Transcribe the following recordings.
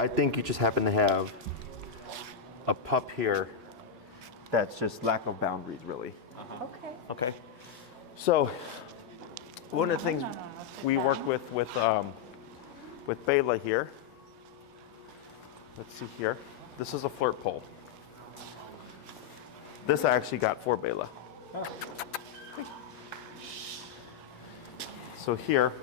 I think you just happen to have a pup here that's just lack of boundaries, really. Okay. Okay. So one of the things we work with Beyla here. Let's see here. This is a flirt pole. This I actually got for Beyla. So here,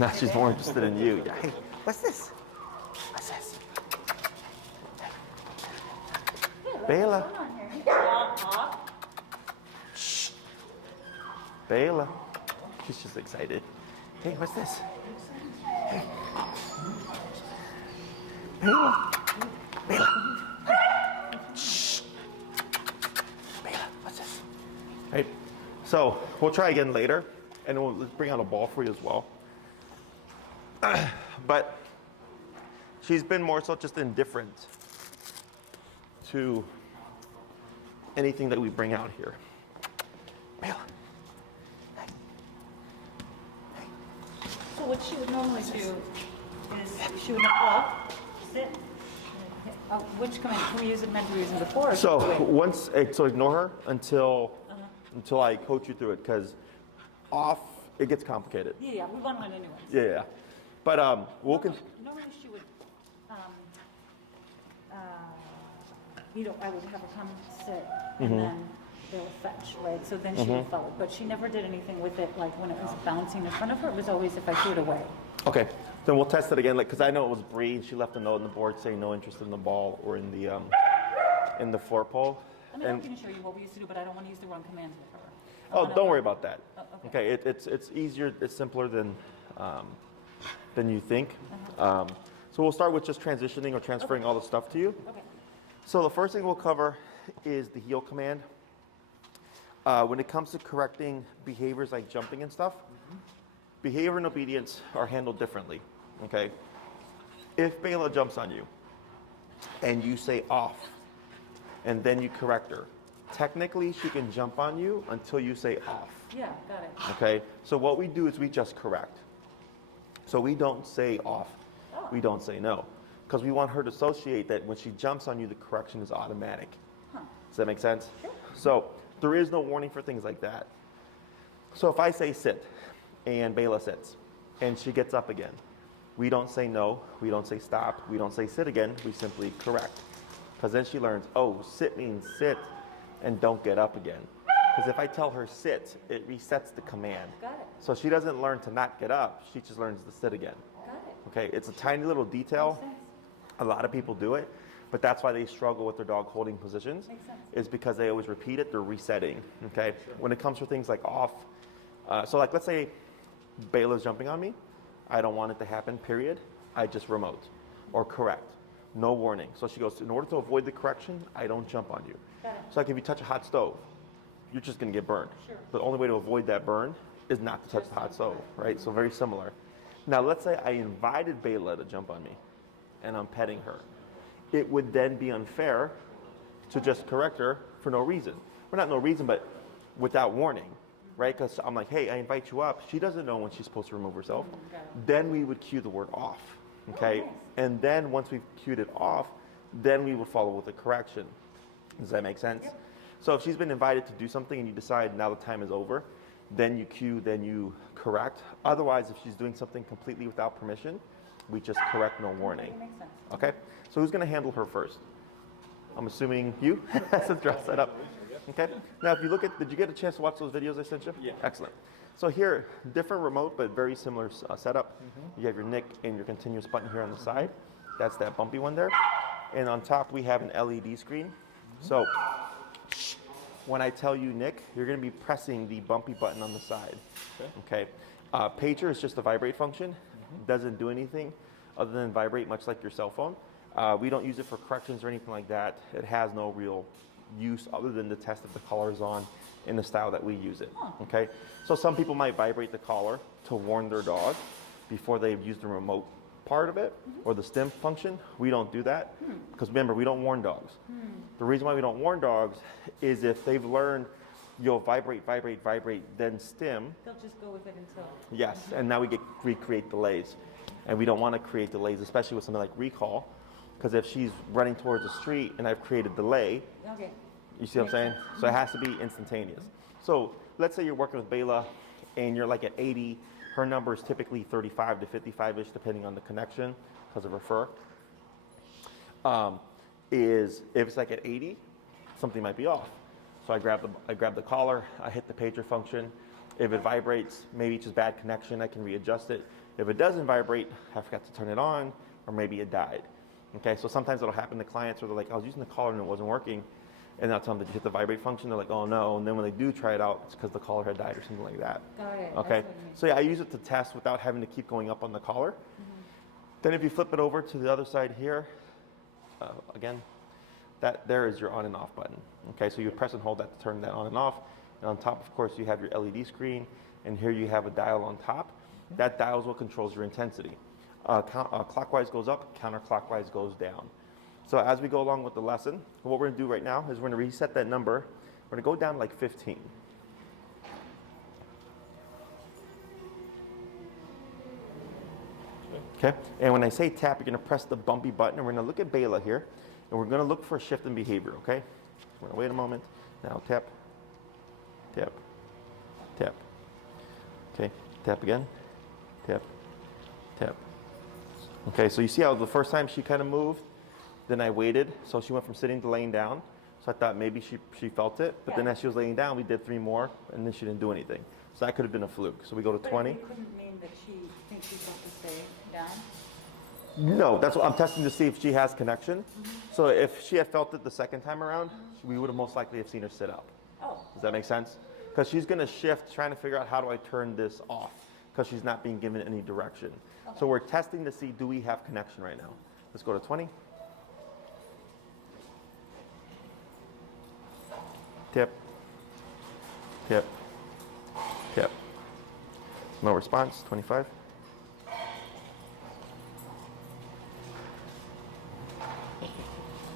now she's more interested in you. Hey, what's this? What's this? Beyla. Shh. Beyla. She's just excited. Hey, what's this? Hey. Beyla. Beyla. Shh. Beyla, what's this? Right. So we'll try again later, and let's bring out a ball for you as well. But she's been more so just indifferent to anything that we bring out here. Beyla. So what she would normally do is she would sit. Which command can we use it meant to be using before? So ignore her until I coach you through it, because off it gets complicated. Yeah, we want to learn anyways. Yeah. But normally she would, I would have her come sit, and then they'll fetch, right? So then she would follow. But she never did anything with it, like when it was bouncing in front of her. It was always if I threw it away. Okay, then we'll test it again, because I know it was Bree. She left a note on the board saying no interest in the ball or in the floor pole. I mean, I can show you what we used to do, but I don't want to use the wrong commands with her. Oh, don't worry about that. Oh, Okay, it's easier, it's simpler than you think. So we'll start with just transitioning or transferring all the stuff to you. Okay. So the first thing we'll cover is the heel command. When it comes to correcting behaviors like jumping and stuff, behavior and obedience are handled differently. Okay. If Beyla jumps on you and you say off, and then you correct her, technically she can jump on you until you say off. Yeah, got it. Okay. So what we do is we just correct. So we don't say off. We don't say no, because we want her to associate that when she jumps on you, the correction is automatic. Does that make sense? Sure. So there is no warning for things like that. So if I say sit, and Beyla sits, and she gets up again, we don't say no, we don't say stop, we don't say sit again, we simply correct. Because then she learns, oh, sit means sit, and don't get up again. Because if I tell her sit, it resets the command. Got it. So she doesn't learn to not get up, she just learns to sit again. Got it. Okay, it's a tiny little detail. Makes sense. A lot of people do it, but that's why they struggle with their dog holding positions. Makes sense. Is because they always repeat it, they're resetting. Okay, when it comes to things like off, so like let's say Beyla's jumping on me, I don't want it to happen, period. I just remote or correct. No warning. So she goes, in order to avoid the correction, I don't jump on you. Got it. So like if you touch a hot stove, you're just gonna get burned. Sure. The only way to avoid that burn is not to touch the hot stove, right? So very similar. Now let's say I invited Beyla to jump on me and I'm petting her. It would then be unfair to just correct her for no reason. Well, not no reason, but without warning, right? Because I'm like, hey, I invite you up. She doesn't know when she's supposed to remove herself. Then we would cue the word off, okay? Oh, nice. And then once we've cued it off, then we would follow with a correction. Does that make sense? Yep. So if she's been invited to do something and you decide now the time is over, then you cue, then you correct. Otherwise, if she's doing something completely without permission, we just correct, no warning. That makes sense. Okay? So who's gonna handle her first? I'm assuming you, since you're all set up. Okay? Now if you look at, did you get a chance to watch those videos I sent you? Yeah. Excellent. So here, different remote, but very similar setup. You have your Nick and your continuous button here on the side. That's that bumpy one there. And on top we have an LED screen. So when I tell you Nick, you're gonna be pressing the bumpy button on the side. Okay? Pager is just a vibrate function. Doesn't do anything other than vibrate, much like your cell phone. We don't use it for corrections or anything like that. It has no real use other than the test if the collar is on in the style that we use it. Okay? So some people might vibrate the collar to warn their dog before they've used the remote part of it or the stim function. We don't do that because remember, we don't warn dogs. The reason why we don't warn dogs is if they've learned you'll vibrate, vibrate, vibrate, then stim. They'll just go with it until. Yes, and now we recreate delays. And we don't want to create delays, especially with something like recall, because if she's running towards the street and I've created delay, Okay. you see what I'm saying? So it has to be instantaneous. So let's say you're working with Beyla and you're like at 80, her number is typically 35 to 55-ish, depending on the connection, because of her fur. If it's like at 80, something might be off. So I grab the collar, I hit the pager function. If it vibrates, maybe it's just bad connection, I can readjust it. If it doesn't vibrate, I forgot to turn it on, or maybe it died. Okay, so sometimes it'll happen to clients where they're like, I was using the collar and it wasn't working. And I'll tell them, did you hit the vibrate function? They're like, oh no. And then when they do try it out, it's because the collar had died or something like that. Got it. Okay, That's what you mean. so yeah, I use it to test without having to keep going up on the collar. Then if you flip it over to the other side here, again, that there is your on and off button. Okay, so you press and hold that to turn that on and off. And on top, of course, you have your LED screen, and here you have a dial on top. That dial is what controls your intensity. Clockwise goes up, counterclockwise goes down. So as we go along with the lesson, what we're gonna do right now is we're gonna reset that number. We're gonna go down like 15. Okay, and when I say tap, you're gonna press the bumpy button, and we're gonna look at Beyla here, and we're gonna look for a shift in behavior, okay? We're gonna wait a moment. Now tap, tap, tap. Okay, tap again, tap, tap. Okay, so you see how the first time she kind of moved, then I waited, so she went from sitting to laying down. So I thought maybe she felt it, but then as she was laying down, we did 3 more, and then she didn't do anything. So that could have been a fluke. So we go to 20. But it couldn't mean that she thinks she's supposed to stay down? No, that's what I'm testing to see if she has connection. So if she had felt it the second time around, we would have most likely have seen her sit up. Oh. Does that make sense? Because she's going to shift, trying to figure out how do I turn this off, because she's not being given any direction. Okay. So we're testing to see, do we have connection right now? Let's go to 20. Tip, tip, tip. No response, 25.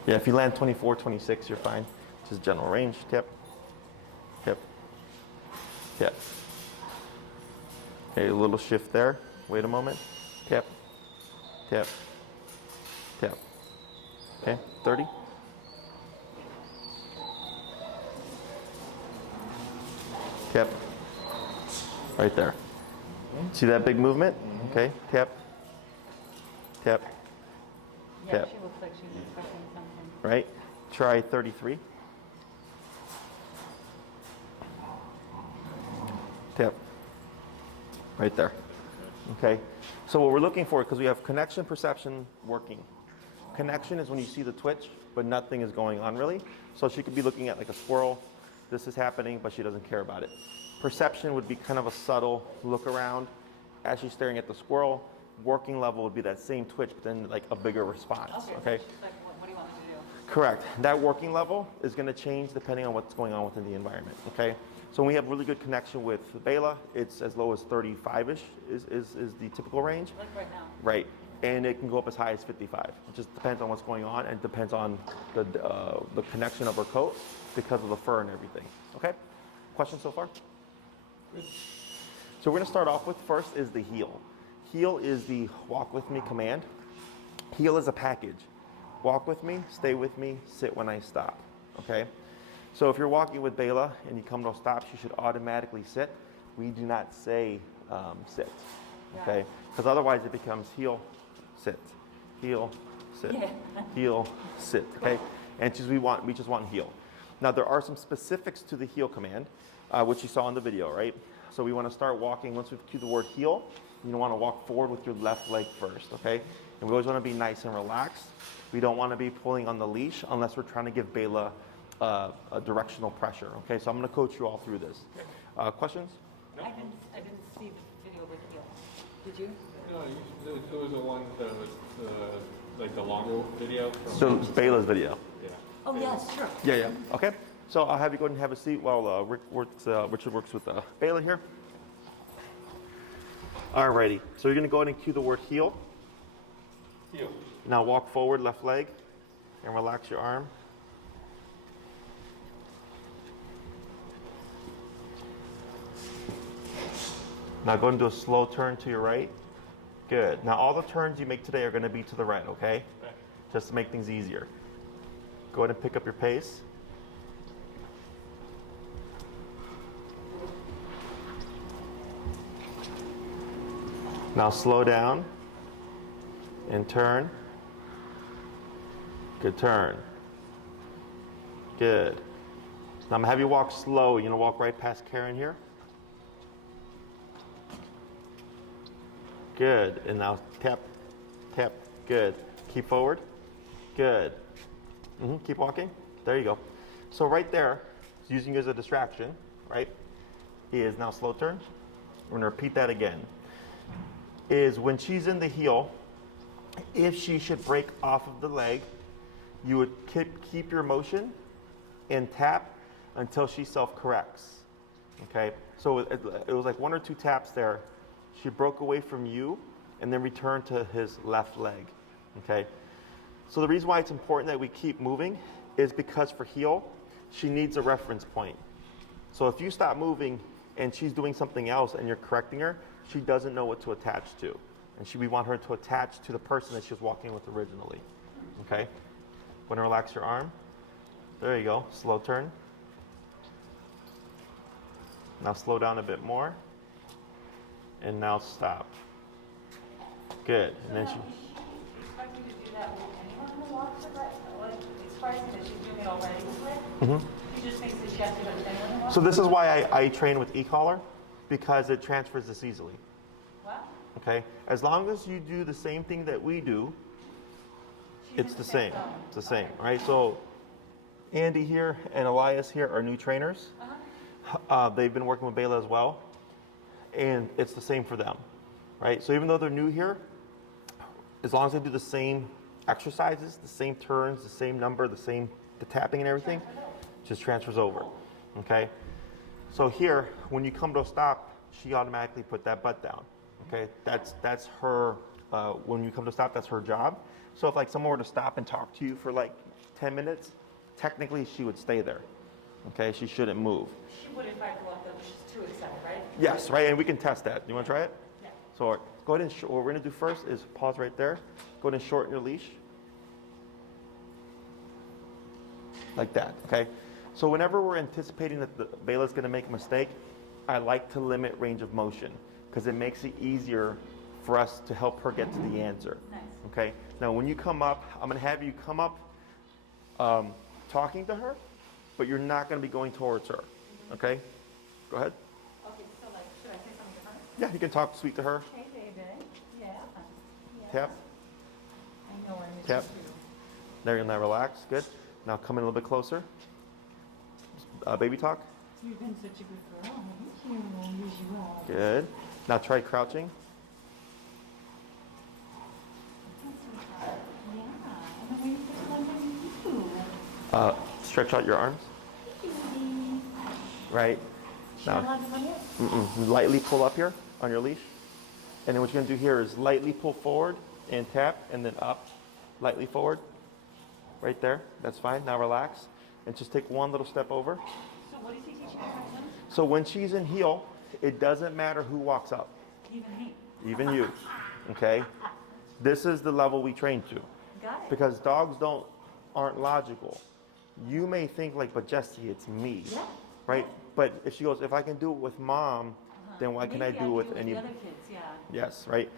Yeah, if you land 24, 26, you're fine. Just general range, tip, tip, tip. Okay, a little shift there. Wait a moment. Tip, tip, tip. Okay, 30. Tip. Right there. See that big movement? Okay, tip, tip, Yeah, tip. she looks like she's expecting something. Right? Try 33. Tip. Right there. Okay? So what we're looking for, because we have connection, perception, working. Connection is when you see the twitch, but nothing is going on really. So she could be looking at like a squirrel. This is happening, but she doesn't care about it. Perception would be kind of a subtle look around as she's staring at the squirrel. Working level would be that same twitch, but then like a bigger response. Okay? So she's like, what do you want me to do? Correct. That working level is going to change depending on what's going on within the environment. Okay? So when we have really good connection with Beyla, it's as low as 35-ish is the typical range. Like right now. Right. And it can go up as high as 55. It just depends on what's going on, and depends on the connection of her coat because of the fur and everything. Okay? Questions so far? Good. So we're going to start off with first is the heel. Heel is the walk with me command. Heel is a package. Walk with me, stay with me, sit when I stop. Okay? So if you're walking with Beyla and you come to a stop, she should automatically sit. We do not say sit. Okay? Because otherwise it becomes heel, sit, heel, sit, heel, sit. Okay? And we just want heel. Now there are some specifics to the heel command, which you saw in the video, right? So we want to start walking. Once we cue the word heel, you want to walk forward with your left leg first, okay? And we always want to be nice and relaxed. We don't want to be pulling on the leash unless we're trying to give Beyla a directional pressure, okay? So I'm going to coach you all through this. Questions? I didn't see the video with heel. Did you? No, there was the one that was like the longer video. So Beyla's video. Yeah. Oh, yes, sure. Yeah. Okay. So I'll have you go ahead and have a seat while Richard works with Beyla here. Alrighty. So you're going to go ahead and cue the word heel. Heel. Now walk forward, left leg, and relax your arm. Now go and do a slow turn to your right. Good. Now all the turns you make today are going to be to the right, okay? Right. Just to make things easier. Go ahead and pick up your pace. Now slow down and turn. Good turn. Good. Now I'm gonna have you walk slow. You're gonna walk right past Karen here. Good. And now tap, tap. Good. Keep forward. Good. Keep walking. There you go. So right there, using you as a distraction, right, is now slow turn. We're gonna repeat that again. Is when she's in the heel, if she should break off of the leg, you would keep your motion and tap until she self-corrects. Okay, so it was like 1 or 2 taps there. She broke away from you and then returned to his left leg. Okay, so the reason why it's important that we keep moving is because for heel, she needs a reference point. So if you stop moving and she's doing something else and you're correcting her, she doesn't know what to attach to. And we want her to attach to the person that she was walking with originally. Okay? Want to relax your arm? There you go. Slow turn. Now slow down a bit more. And now stop. Good. And then she... Expect you to do that with anyone who walks with that? Like, it's surprising that she's doing it already with. She just thinks that she has to do it with anyone who walks. So this is why I train with e-collar, because it transfers this easily. Wow. Okay? As long as you do the same thing that we do, it's the same. It's the same, right? So Andy here and Elias here are new trainers. They've been working with Beyla as well, and it's the same for them, right? So even though they're new here, as long as they do the same exercises, the same turns, the same number, the tapping and everything, just transfers over, okay? So here, when you come to a stop, she automatically put that butt down, okay? That's her, when you come to stop, that's her job. So if like someone were to stop and talk to you for like 10 minutes, technically she would stay there, okay? She shouldn't move. She would if I go up, though, but she's too excited, right? Yes, right, and we can test that. You want to try it? Yeah. So go ahead and, what we're going to do first is pause right there. Go ahead and shorten your leash. Like that, okay? So whenever we're anticipating that the Beyla's going to make a mistake, I like to limit range of motion because it makes it easier for us to help her get to the answer. Nice. Okay? Now when you come up, I'm going to have you come up talking to her, but you're not going to be going towards her. Okay? Go ahead. Okay, so like, should I say something to her? Yeah, you can talk sweet to her. Hey, baby. Yeah. Yes. Tap. I know I miss Tap. you too. There you go. Now relax. Good. Now come in a little bit closer. Baby talk. You've been such a good girl. Thank you. Yes, you are. Good. Now try crouching. Yeah. And then we put one on you. Stretch out your arms. Right. Should I Now, love you? lightly pull up here on your leash. And then what you're going to do here is lightly pull forward and tap, and then up. Lightly forward. Right there. That's fine. Now relax. And just take one little step over. So what is he teaching us? So when she's in heel, it doesn't matter who walks up. Even he. Even you. Okay? This is the level we train to. Got it. Because dogs aren't logical. You may think like, but Jesse, it's me. Yeah. Right? But if she goes, if I can do it with mom, then why can I Maybe do it with any? the other kids, yeah. Yes, right?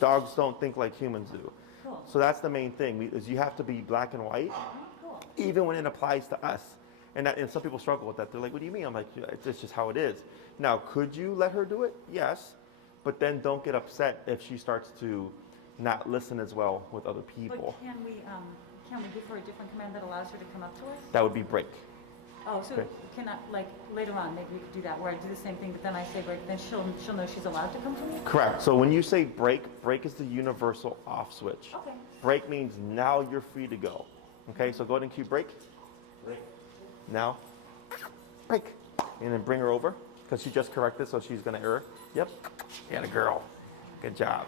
Dogs don't think like humans do. Cool. So that's the main thing, is you have to be black and white, Cool. even when it applies to us. And some people struggle with that. They're like, what do you mean? I'm like, it's just how it is. Now, could you let her do it? Yes. But then don't get upset if she starts to not listen as well with other people. But can we give her a different command that allows her to come up to us? That would be break. Oh, so Okay. can I, like, later on, maybe we could do that, where I do the same thing, but then I say break, then she'll know she's allowed to come to me? Correct. So when you say break, break is the universal off switch. Okay. Break means now you're free to go. Okay, so go ahead and cue break. Break. Now, break. And then bring her over, because she just corrected, so she's going to error. Yep. Yeah, the girl. Good job.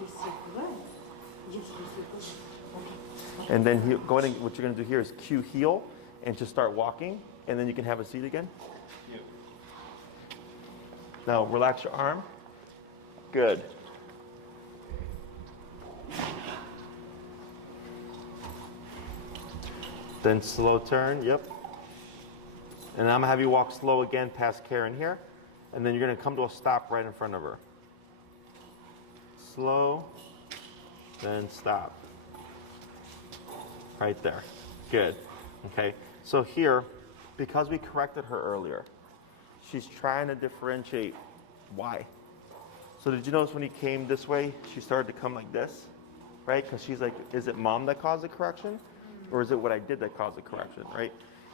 You're so good. Yes, you're so good. Okay. And then go ahead and what you're going to do here is cue heel and just start walking, and then you can have a seat again. Yep. Now relax your arm. Good. Then slow turn, yep. And I'm gonna have you walk slow again past Karen here. And then you're gonna come to a stop right in front of her. Slow, then stop. Right there, good, okay? So here, because we corrected her earlier, she's trying to differentiate why. So did you notice when he came this way, she started to come like this, right? Because she's like, is it mom that caused the correction? Or is it what I did that caused the correction, right?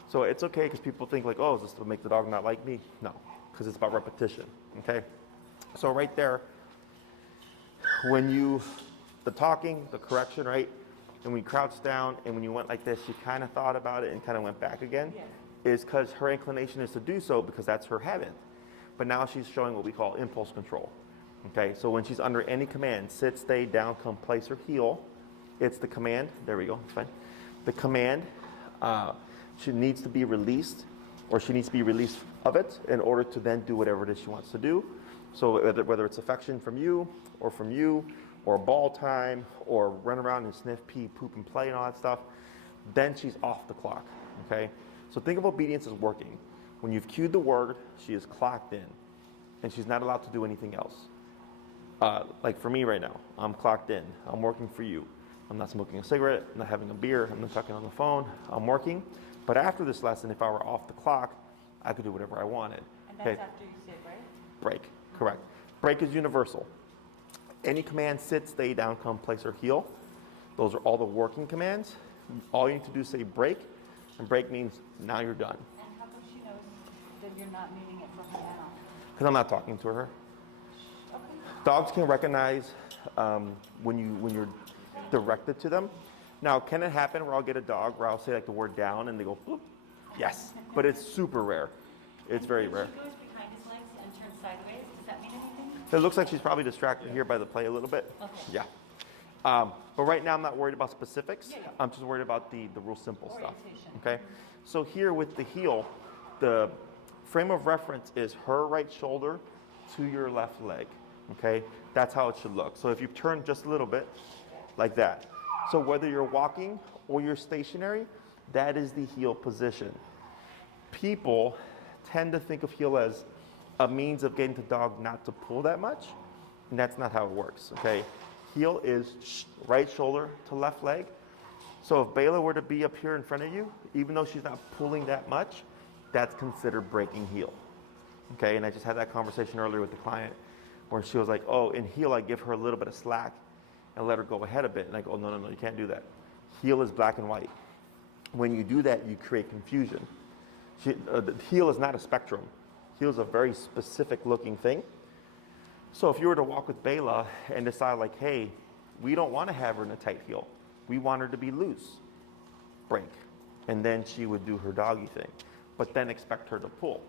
So it's okay because people think like, oh, is this to make the dog not like me? No, because it's about repetition, okay? So right there, when you, the talking, the correction, right? And when you crouched down and when you went like this, she kind of thought about it and kind of went back again, is because her inclination is to do so because that's her habit. But now she's showing what we call impulse control, okay? So when she's under any command, sit, stay, down, come, place, or heel, it's the command, there we go, it's fine. The command, she needs to be released, or she needs to be released of it in order to then do whatever it is she wants to do. So whether it's affection from you, or ball time, or run around and sniff, pee, poop, and play and all that stuff, then she's off the clock, okay? So think of obedience as working. When you've cued the word, she is clocked in, and she's not allowed to do anything else. Like for me right now, I'm clocked in, I'm working for you. I'm not smoking a cigarette, I'm not having a beer, I'm not talking on the phone, I'm working. But after this lesson, if I were off the clock, I could do whatever I wanted. And that's after you say break? Break, correct. Break is universal. Any command, sit, stay, down, come, place, or heel, those are all the working commands. All you need to do is say break, and break means now you're done. And how come she knows that you're not meaning it for her now? Because I'm not talking to her. Okay. Dogs can recognize when you're directed to them. Now, can it happen where I'll get a dog where I'll say like the word down and they go, bloop? Yes, but it's super rare. It's very rare. She goes behind his legs and turns sideways. Does that mean anything? It looks like she's probably distracted here by the play a little bit. Okay. Yeah. But right now I'm not worried about specifics. Yeah. I'm just worried about the real simple stuff. Orientation. Okay. So here with the heel, the frame of reference is her right shoulder to your left leg. Okay. That's how it should look. So if you turn just a little bit like that. So whether you're walking or you're stationary, that is the heel position. People tend to think of heel as a means of getting the dog not to pull that much, and that's not how it works, okay? Heel is right shoulder to left leg. So if Beyla were to be up here in front of you, even though she's not pulling that much, that's considered breaking heel, okay? And I just had that conversation earlier with the client where she was like, oh, in heel I give her a little bit of slack and let her go ahead a bit. And I go, no, you can't do that. Heel is black and white. When you do that, you create confusion. The heel is not a spectrum. Heel is a very specific looking thing. So if you were to walk with Beyla and decide like, hey, we don't want to have her in a tight heel. We want her to be loose. Break. And then she would do her doggy thing. But then expect her to pull,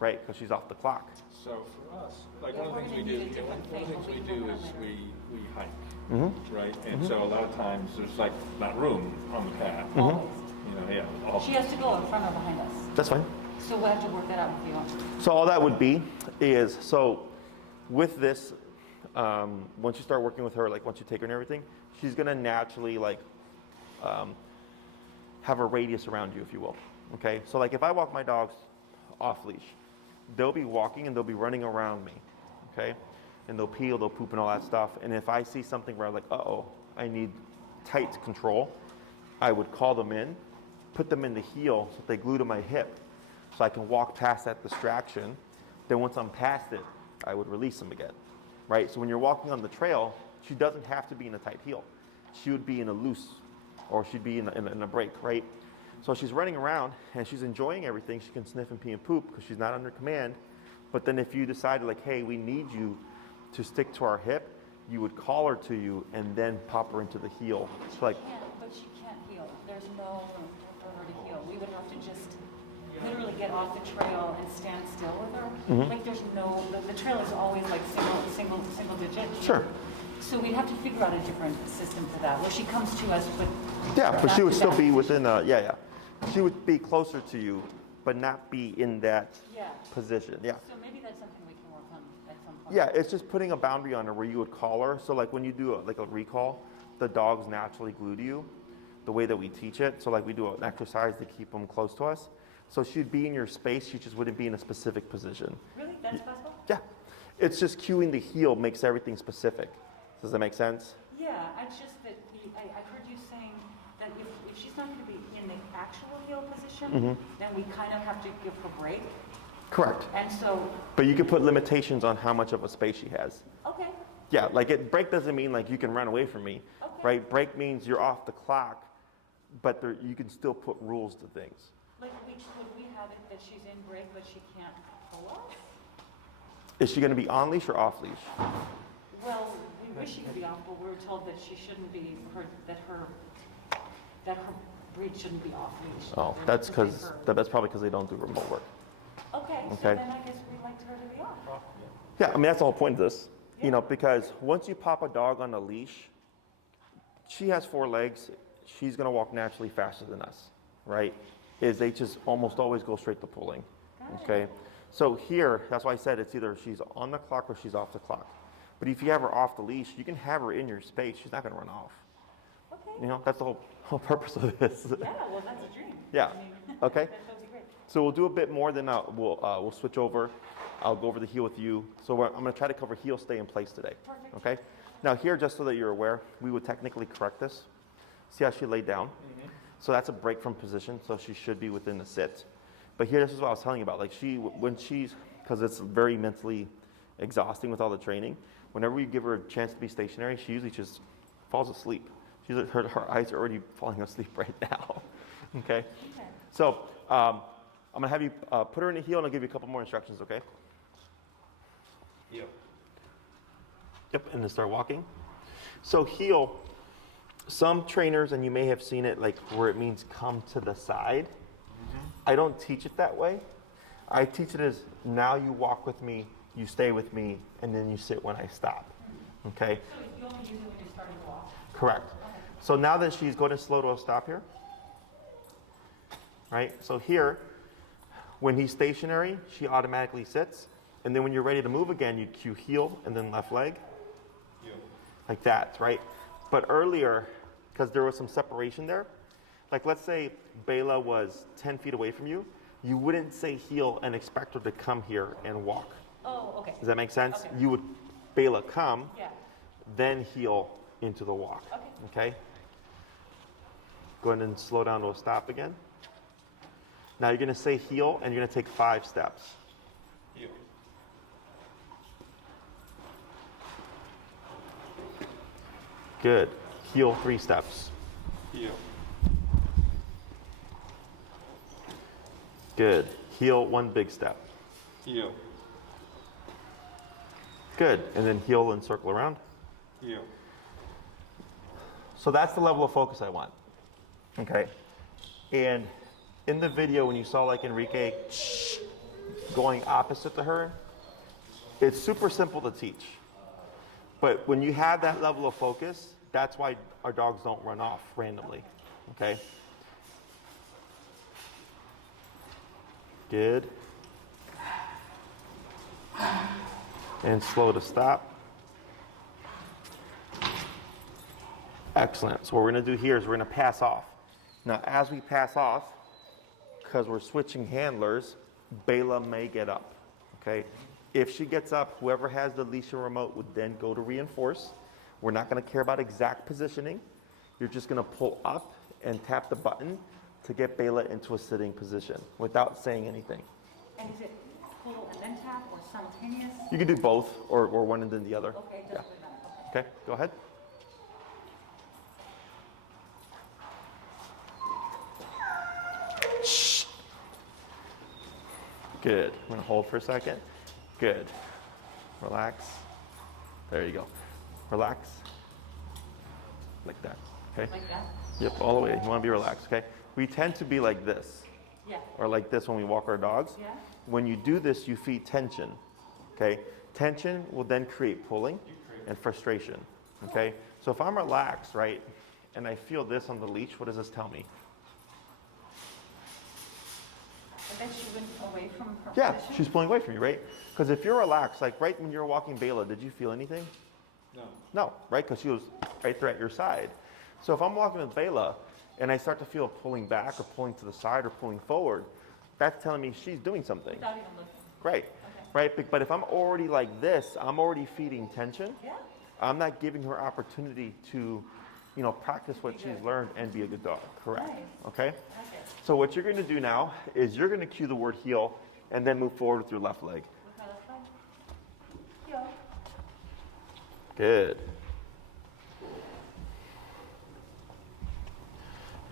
right? Because she's off the clock. So for us, like Yeah, one of the we're things we gonna do, need a different one of the thing. things we We'll do leave is it on we hike, Mm-hmm. right? And so a lot of times there's like not room on the path. Always. You know, yeah. All, She has to go in front or behind us. That's fine. So we'll have to work that out with you. So all that would be is, so with this, once you start working with her, like once you take her and everything, she's gonna naturally like have a radius around you, if you will. Okay, so like if I walk my dogs off leash, they'll be walking and they'll be running around me. Okay, and they'll pee, they'll poop and all that stuff. And if I see something where I'm like, uh-oh, I need tight control, I would call them in, put them in the heel so they glue to my hip so I can walk past that distraction. Then once I'm past it, I would release them again, right? So when you're walking on the trail, she doesn't have to be in a tight heel. She would be in a loose, or she'd be in a break, right? So she's running around and she's enjoying everything. She can sniff and pee and poop because she's not under command. But then if you decided like, hey, we need you to stick to our hip, you would call her to you and then pop her into the heel. So like, But she can't heel. There's no room for her to heel. We would have to just literally get off the trail and stand still with her. Like there's no, the trail is always like single digit. sure. So we'd have to figure out a different system for that, where she comes to us with. Yeah, but she would still be within yeah. She would be closer to you, but not be in that Yeah. position, yeah. So maybe that's something we can work on. Yeah, it's just putting a boundary on her where you would call her. So like when you do like a recall, the dog's naturally glued to you, the way that we teach it. So like we do an exercise to keep them close to us. So she'd be in your space, she just wouldn't be in a specific position. Really? That's possible? Yeah, it's just cueing the heel makes everything specific. Does that make sense? Yeah, it's just that I heard you saying that if she's not going to be in the actual heel position, then we kind of have to give her a break. Correct. And so, But you can put limitations on how much of a space she has. okay, Yeah, like break doesn't mean like you can run away from me, Okay. right? Break means you're off the clock, but you can still put rules to things. like would we have it that she's in break but she can't pull us? Is she going to be on leash or off leash? Well, we wish she could be off, but we were told that she shouldn't be, that her breed shouldn't be off leash. Oh, They're that's protect because her. that's probably because they don't do remote work. Okay, so Okay. then I guess we'd like her to be off. Yeah, I mean that's the whole point of this. Yeah. You know, because once you pop a dog on a leash, she has 4 legs. She's going to walk naturally faster than us, right? They just almost always go straight to pulling. Got it. Okay. So here, that's why I said it's either she's on the clock or she's off the clock. But if you have her off the leash, you can have her in your space. She's not going to run off. Okay. You know, that's the whole purpose of this. Yeah, well, that's a dream. Yeah. I mean, Okay. that would be great. So we'll do a bit more, then we'll switch over. I'll go over the heel with you. So I'm going to try to cover heel stay in place today. Perfect. Okay. Now here, just so that you're aware, we would technically correct this. See how she laid down? So that's a break from position. So she should be within the sit. But here, this is what I was telling you about. Like because it's very mentally exhausting with all the training. Whenever you give her a chance to be stationary, she usually just falls asleep. Her eyes are already falling asleep right now. Okay. Okay. So I'm gonna have you put her in a heel, and I'll give you a couple more instructions. Okay. Yep. Yep, and then start walking. So heel, some trainers, and you may have seen it, like where it means come to the side. I don't teach it that way. I teach it as now you walk with me, you stay with me, and then you sit when I stop. Okay? So you only use it when you're starting to walk? Correct. So now that she's going to slow to a stop here, right? So here, when he's stationary, she automatically sits. And then when you're ready to move again, you cue heel and then left leg. Yep. Like that, right? But earlier, because there was some separation there, like let's say Beyla was 10 feet away from you, you wouldn't say heel and expect her to come here and walk. Oh, okay. Does that make sense? Okay. You would Beyla come, Yeah. then heel into the walk. Okay. Okay? Go ahead and slow down to a stop again. Now you're going to say heel and you're going to take 5 steps. Yep. Good. Heel 3 steps. Yep. Good. Heel 1 big step. Yep. Good. And then heel and circle around. Yep. So that's the level of focus I want. Okay. And in the video, when you saw like Enrique going opposite to her, it's super simple to teach. But when you have that level of focus, that's why our dogs don't run off randomly. Okay. Good. And slow to stop. Excellent. So what we're going to do here is we're going to pass off. Now, as we pass off, because we're switching handlers, Beyla may get up. Okay. If she gets up, whoever has the leash and remote would then go to reinforce. We're not going to care about exact positioning. You're just going to pull up and tap the button to get Beyla into a sitting position without saying anything. And is it pull and then tap or simultaneous? You can do both or one and then the other. Okay, Yeah. just with that. Okay. Okay, go ahead. Shh. Good. I'm going to hold for a second. Good. Relax. There you go. Relax. Like that. Okay? Like that? Yep, all the way. You want to be relaxed, okay? We tend to be like this Yeah. or like this when we walk our dogs. Yeah. When you do this, you feed tension, okay? Tension will then create pulling and frustration, okay? So if I'm relaxed, right, and I feel this on the leash, what does this tell me? I bet she went away from her Yeah, position? she's pulling away from you, right? Because if you're relaxed, like right when you were walking Beyla, did you feel anything? No. No, right? Because she was right there at your side. So if I'm walking with Beyla and I start to feel pulling back or pulling to the side or pulling forward, that's telling me she's doing something. Without even looking. Right, right? But if I'm already like this, I'm already feeding tension. Yeah. I'm not giving her opportunity to, practice what she's learned and be a good dog. Correct. Nice. Okay? Okay. So what you're going to do now is you're going to cue the word heel and then move forward with your left leg. With my left leg. Heel. Good.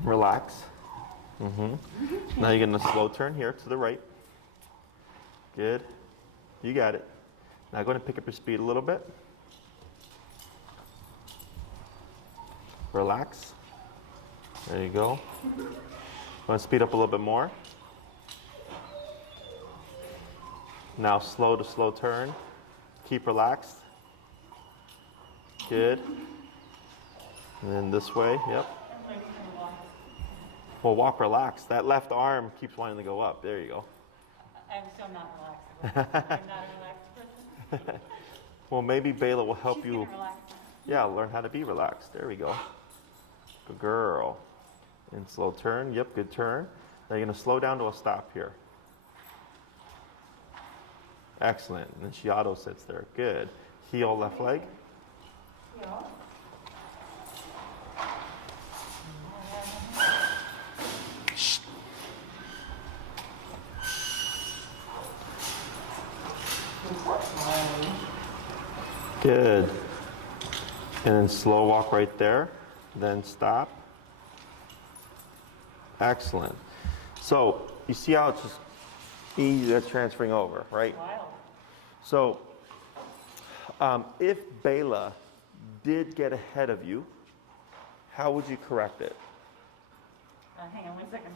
Relax. Now you're going to slow turn here to the right. Good. You got it. Now go ahead and pick up your speed a little bit. Relax. There you go. Want to speed up a little bit more. Now slow to slow turn. Keep relaxed. Good. And then this way, yep. Well, walk relaxed. That left arm keeps wanting to go up. There you go. I'm still not relaxed. I'm not a relaxed person. Well, maybe Beyla will help She's you. getting relaxed now. Yeah, learn how to be relaxed. There we go. Good girl. And slow turn. Yep, good turn. Now you're going to slow down to a stop here. Excellent. And then she auto sits there. Good. Heel left leg. Heel. Good. And then slow walk right there. Then stop. Excellent. So you see how it's just easy that's transferring over, right? Wild. So if Beyla did get ahead of you, how would you correct it? Hang on 1 second.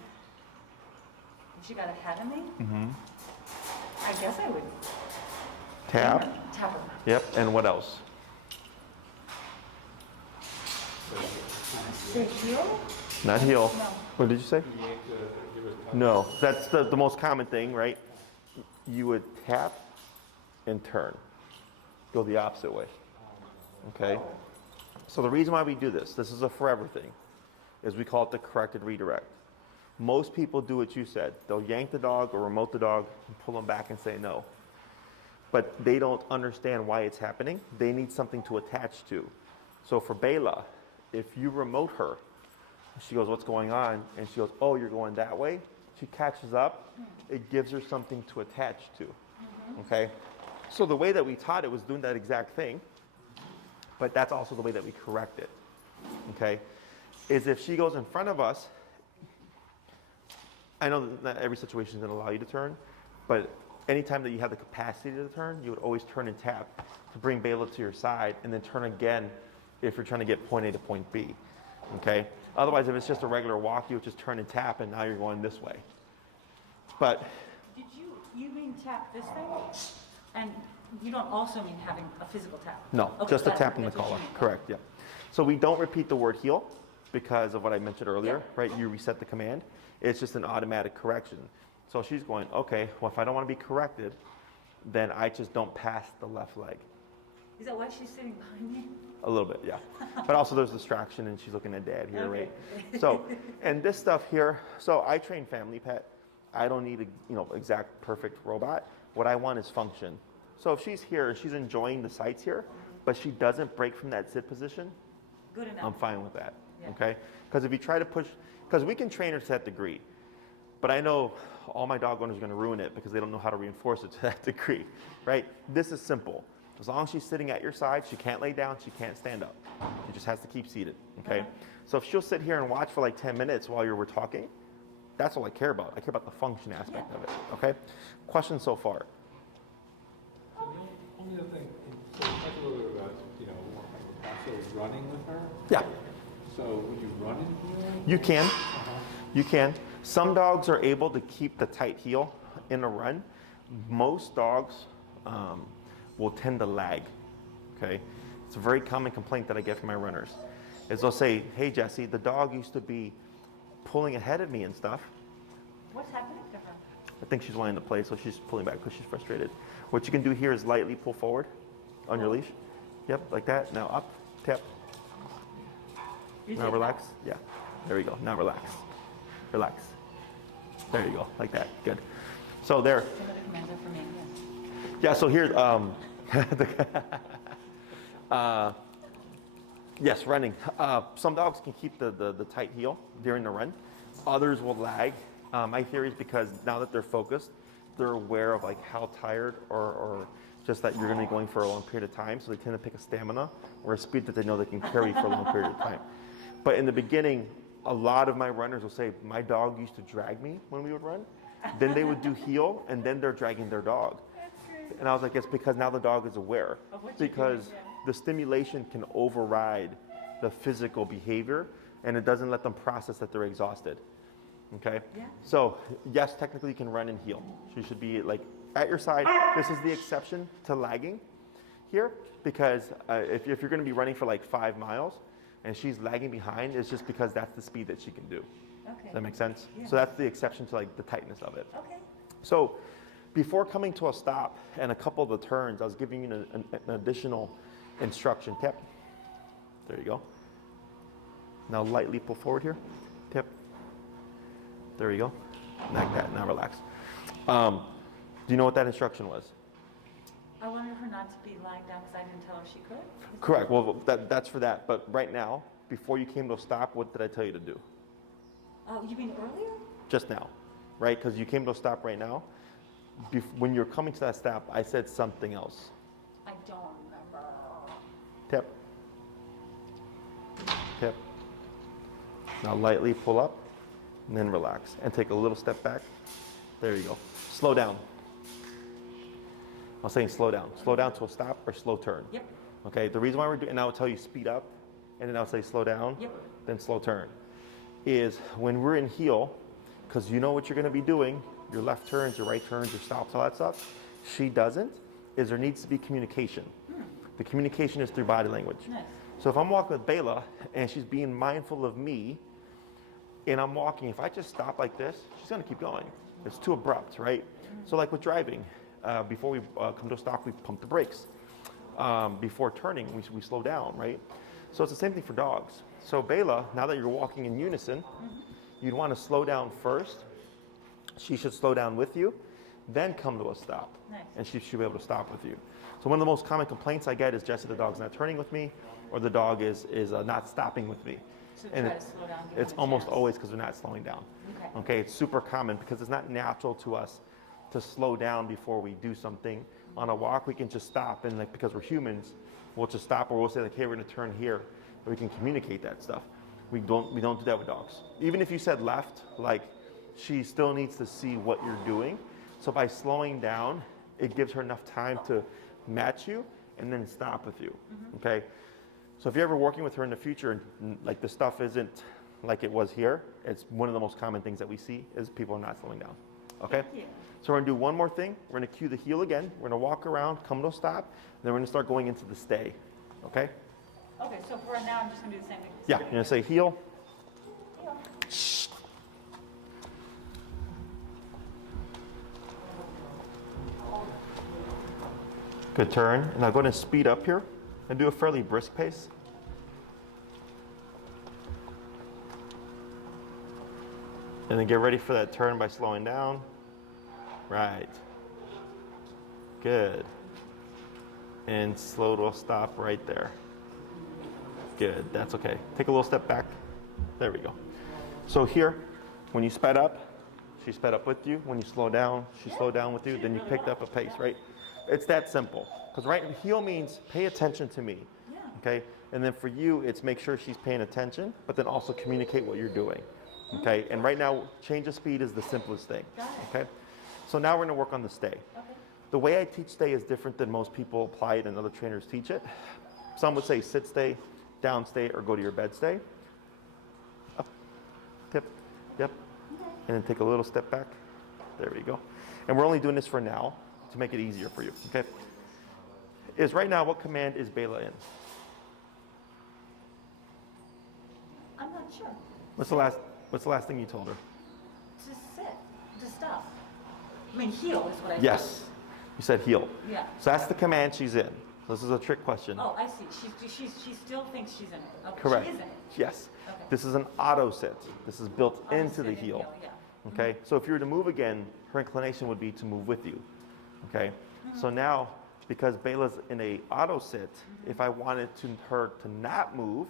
If she got ahead of me, I guess I would Tap. tap her. Yep. And what else? Say heel? Not heel. No. What did you say? You need to give it a touch. No. That's the most common thing, right? You would tap and turn. Go the opposite way. Okay? So the reason why we do this is a forever thing, is we call it the corrected redirect. Most people do what you said. They'll yank the dog or remote the dog and pull them back and say no. But they don't understand why it's happening. They need something to attach to. So for Beyla, if you remote her, she goes, what's going on? And she goes, oh, you're going that way? She catches up. It gives her something to attach to. Okay? So the way that we taught it was doing that exact thing, but that's also the way that we correct it. Okay? Is if she goes in front of us, I know that not every situation is going to allow you to turn, but anytime that you have the capacity to turn, you would always turn and tap to bring Beyla to your side, and then turn again if you're trying to get point A to point B. Okay? Otherwise, if it's just a regular walk, you would just turn and tap, and now you're going this way. But Did you mean tap this thing? And you don't also mean having a physical tap? no, Okay, just a that's tap in the what you collar. mean. Correct, yeah. So we don't repeat the word heel because of what I mentioned earlier, Yeah. right? You reset the command. It's just an automatic correction. So she's going, okay, well, if I don't want to be corrected, then I just don't pass the left leg. Is that why she's sitting behind me? A little bit, yeah. But also there's distraction and she's looking at dad here, Okay. right? So, and this stuff here, so I train family pet. I don't need a, exact perfect robot. What I want is function. So if she's here, she's enjoying the sights here, but she doesn't break from that sit position, Good enough. I'm fine with that, Yeah. okay? Because if you try to push, because we can train her to that degree, but I know all my dog owners are going to ruin it because they don't know how to reinforce it to that degree, right? This is simple. As long as she's sitting at your side, she can't lay down, she can't stand up. She just has to keep seated, okay? So if she'll sit here and watch for like 10 minutes while we're talking, that's all I care about. I care about the function aspect of it, okay? Questions so far? So the only other thing, so you talked a little bit about, also running with her. Yeah, So would you run in here? you can. You can. Some dogs are able to keep the tight heel in a run. Most dogs will tend to lag, okay? It's a very common complaint that I get from my runners, is they'll say, hey, Jesse, the dog used to be pulling ahead of me and stuff. What's happening to her? I think she's wanting to play, so she's pulling back because she's frustrated. What you can do here is lightly pull forward on your leash. Yep, like that. Now up, tap. Now relax. Yeah, there we go. Now relax. Relax. There you go, like that. Good. So there. Some of the commands are for me, yes. Yeah, so here, yes, running. Some dogs can keep the tight heel during the run. Others will lag. My theory is because now that they're focused, they're aware of like how tired or just that you're going to be going for a long period of time. So they tend to pick a stamina or a speed that they know they can carry for a long period of time. But in the beginning, a lot of my runners will say, my dog used to drag me when we would run. Then they would do heel, and then they're dragging their dog. And I was like, it's because now the dog is aware. Because the stimulation can override the physical behavior, and it doesn't let them process that they're exhausted. Okay? Yeah. So, yes, technically you can run and heel. She should be like at your side. This is the exception to lagging here, because if you're going to be running for like 5 miles, and she's lagging behind, it's just because that's the speed that she can do. Okay. Does that make sense? Yeah. So that's the exception to like the tightness of it. Okay. So before coming to a stop and a couple of the turns, I was giving you an additional instruction. Tap. There you go. Now lightly pull forward here. Tap. There you go. Like that. Now relax. Do you know what that instruction was? I wanted her not to be lying down because I didn't tell her she could. Correct. Well, that's for that. But right now, before you came to a stop, what did I tell you to do? Oh, you mean earlier? Just now, right? Because you came to a stop right now. When you're coming to that stop, I said something else. I don't remember. Tap. Tap. Now lightly pull up, and then relax. And take a little step back. There you go. Slow down. I was saying slow down. Slow down to a stop or slow turn. Yep. Okay, the reason why we're doing, and I will tell you speed up, and then I'll say slow down, Yep. then slow turn, is when we're in heel, because you know what you're going to be doing, your left turns, your right turns, your stops, all that stuff. She doesn't, is there needs to be communication. The communication is through body language. Nice. So if I'm walking with Beyla, and she's being mindful of me, and I'm walking, if I just stop like this, she's going to keep going. It's too abrupt, right? So like with driving, before we come to a stop, we pump the brakes. Before turning, we slow down, right? So it's the same thing for dogs. So Beyla, now that you're walking in unison, you'd want to slow down first. She should slow down with you, then come to a stop. Nice. And she should be able to stop with you. So one of the most common complaints I get is, Jesse, the dog's not turning with me, or the dog is not stopping with me. So And try to slow down. give it's them a almost chance. always because they're not slowing down. Okay. Okay, it's super common because it's not natural to us to slow down before we do something. On a walk, we can just stop, and like because we're humans, we'll just stop, or we'll say like, hey, we're gonna turn here, and we can communicate that stuff. We don't do that with dogs. Even if you said left, like she still needs to see what you're doing. So by slowing down, it gives her enough time to match you and then stop with you. Okay. So if you're ever working with her in the future, and like the stuff isn't like it was here, it's one of the most common things that we see is people are not slowing down. Okay? Thank you. So we're gonna do one more thing. We're gonna cue the heel again. We're gonna walk around, come to a stop, then we're gonna start going into the stay. Okay? Okay, so for right now, I'm just gonna do the same thing. Yeah, you're gonna say heel. Heel. Good turn. And now go ahead and speed up here and do a fairly brisk pace. And then get ready for that turn by slowing down. Right. Good. And slow to a stop right there. Good, that's okay. Take a little step back. There we go. So here, when you sped up, she sped up with you. When you slow down, she slowed down with you. Then you picked up a pace, right? It's that simple. Because right, heel means pay attention to me. Yeah. Okay? And then for you, it's make sure she's paying attention, but then also communicate what you're doing. Okay? And right now, change of speed is the simplest thing. Got it. Okay? So now we're gonna work on the stay. Okay. The way I teach stay is different than most people apply it and other trainers teach it. Some would say sit stay, down stay, or go to your bed stay. Up, tip, yep. And then take a little step back. There we go. And we're only doing this for now to make it easier for you, okay? Is right now, what command is Beyla in? I'm not sure. What's the last thing you told her? To sit, to stop. I mean, heel is what I said. Yes, you said heel. Yeah. So that's the command she's in. This is a trick question. Oh, I see. She still thinks she's in it. Okay. Correct. She is in it. Yes. Okay. This is an auto sit. This is built Auto into the sit and heel. Yeah. Okay, so if you were to move again, her inclination would be to move with you. Okay, so now because Beyla's in a auto sit, if I wanted her to not move,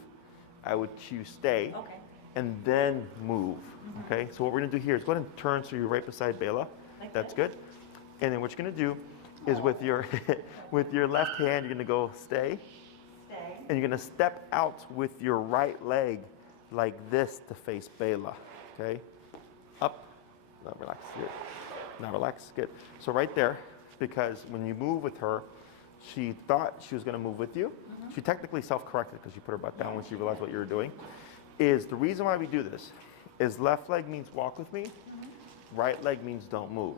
I would cue stay Okay. and then move. Okay, so what we're gonna do here is go ahead and turn so you're right beside Beyla. Like That's this? good. And then what you're gonna do is with your with your left hand, you're gonna go stay, Stay. and you're gonna step out with your right leg like this to face Beyla. Okay, up. No, relax. Good. Now relax. Good. So right there, because when you move with her, she thought she was going to move with you. She technically self-corrected because she put her butt down when she realized what you were doing. Is the reason why we do this is left leg means walk with me, right leg means don't move.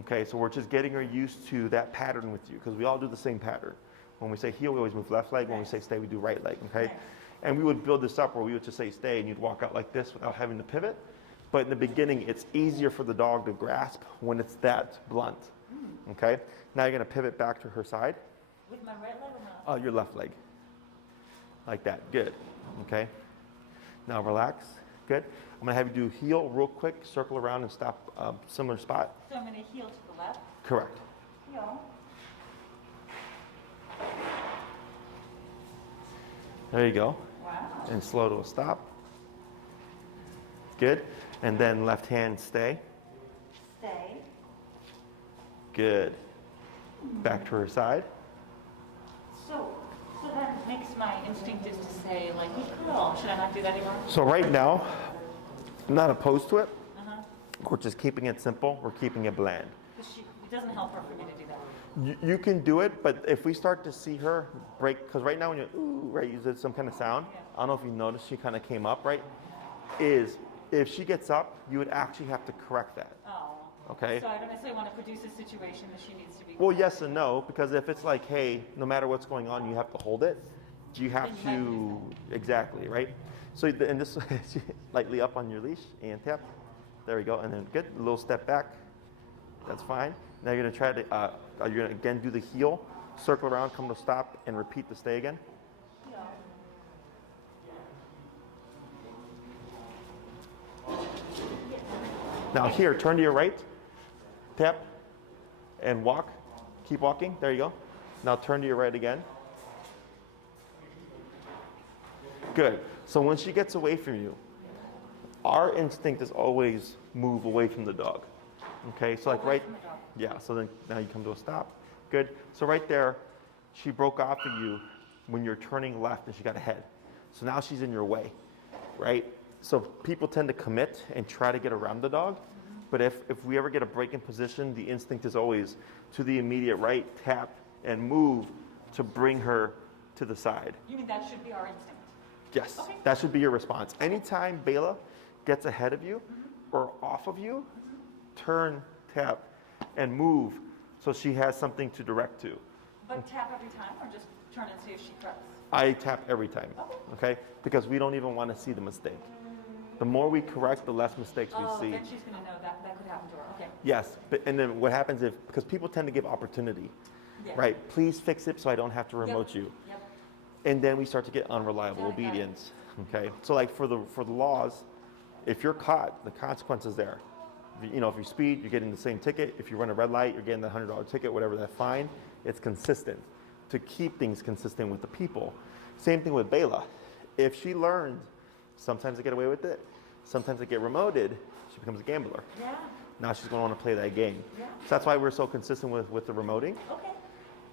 Okay, so we're just getting her used to that pattern with you because we all do the same pattern. When we say heel, we always move left leg. When we say stay, we do right leg. Okay, and we would build this up where we would just say stay, and you'd walk out like this without having to pivot. But in the beginning, it's easier for the dog to grasp when it's that blunt. Okay? Now you're going to pivot back to her side. With my right leg or my Your left leg. Like that. Good. Okay? Now relax. Good. I'm going to have you do heel real quick, circle around and stop similar spot. So I'm going to heel to the left. Correct. Heel. There you go. Wow. And slow to a stop. Good. And then left hand stay. Stay. Good. Back to her side. So that makes my instinct is to say, like, good girl. Should I not do that anymore? So right now, I'm not opposed to it. Uh-huh. We're just keeping it simple. We're keeping it bland. Because it doesn't help her for me to do that. You can do it, but if we start to see her break, because right now when you ooh, right, you did some kind of sound. I don't know if you noticed she kind of came up, right? Is if she gets up, you would actually have to correct that. Oh. Okay. So I don't necessarily want to produce a situation that she needs to be. Well, yes and no, because if it's like, hey, no matter what's going on, you have to hold it. You have Then you to might exactly right. So and this lightly up on your leash and tap. There we go, and then good. A little step back. That's fine. Now you're gonna try to. You're gonna again do the heel, circle around, come to stop, and repeat the stay again. Now here, turn to your right, tap, and walk. Keep walking. There you go. Now turn to your right again. Good. So when she gets away from you, our instinct is always move away from the dog. Okay, so like Away right, from the dog. yeah, so then now you come to a stop. Good. So right there, she broke off of you when you're turning left and she got ahead. So now she's in your way, right? So people tend to commit and try to get around the dog. But if we ever get a break in position, the instinct is always to the immediate right, tap, and move to bring her to the side. You mean that should be our instinct? Yes, Okay. that should be your response. Anytime Beyla gets ahead of you or off of you, turn, tap, and move so she has something to direct to. But tap every time or just turn and see if she corrects? I tap every time, okay? Because we don't even want to see the mistake. The more we correct, the less mistakes we see. Then she's going to know that could happen to her. Okay. Yes, but, and then what happens if, because people tend to give opportunity, Yeah. right? Please fix it so I don't have to remote you. Yep. And then we start to get unreliable Got it. obedience, okay? So like for the laws, if you're caught, the consequence is there. You know, if you speed, you're getting the same ticket. If you run a red light, you're getting the $100 ticket, whatever that fine. It's consistent to keep things consistent with the people. Same thing with Beyla. If she learned, sometimes they get away with it, sometimes they get remoted, she becomes a gambler. Yeah. Now she's going to want to play that game. Yeah. So that's why we're so consistent with the remoting. Okay.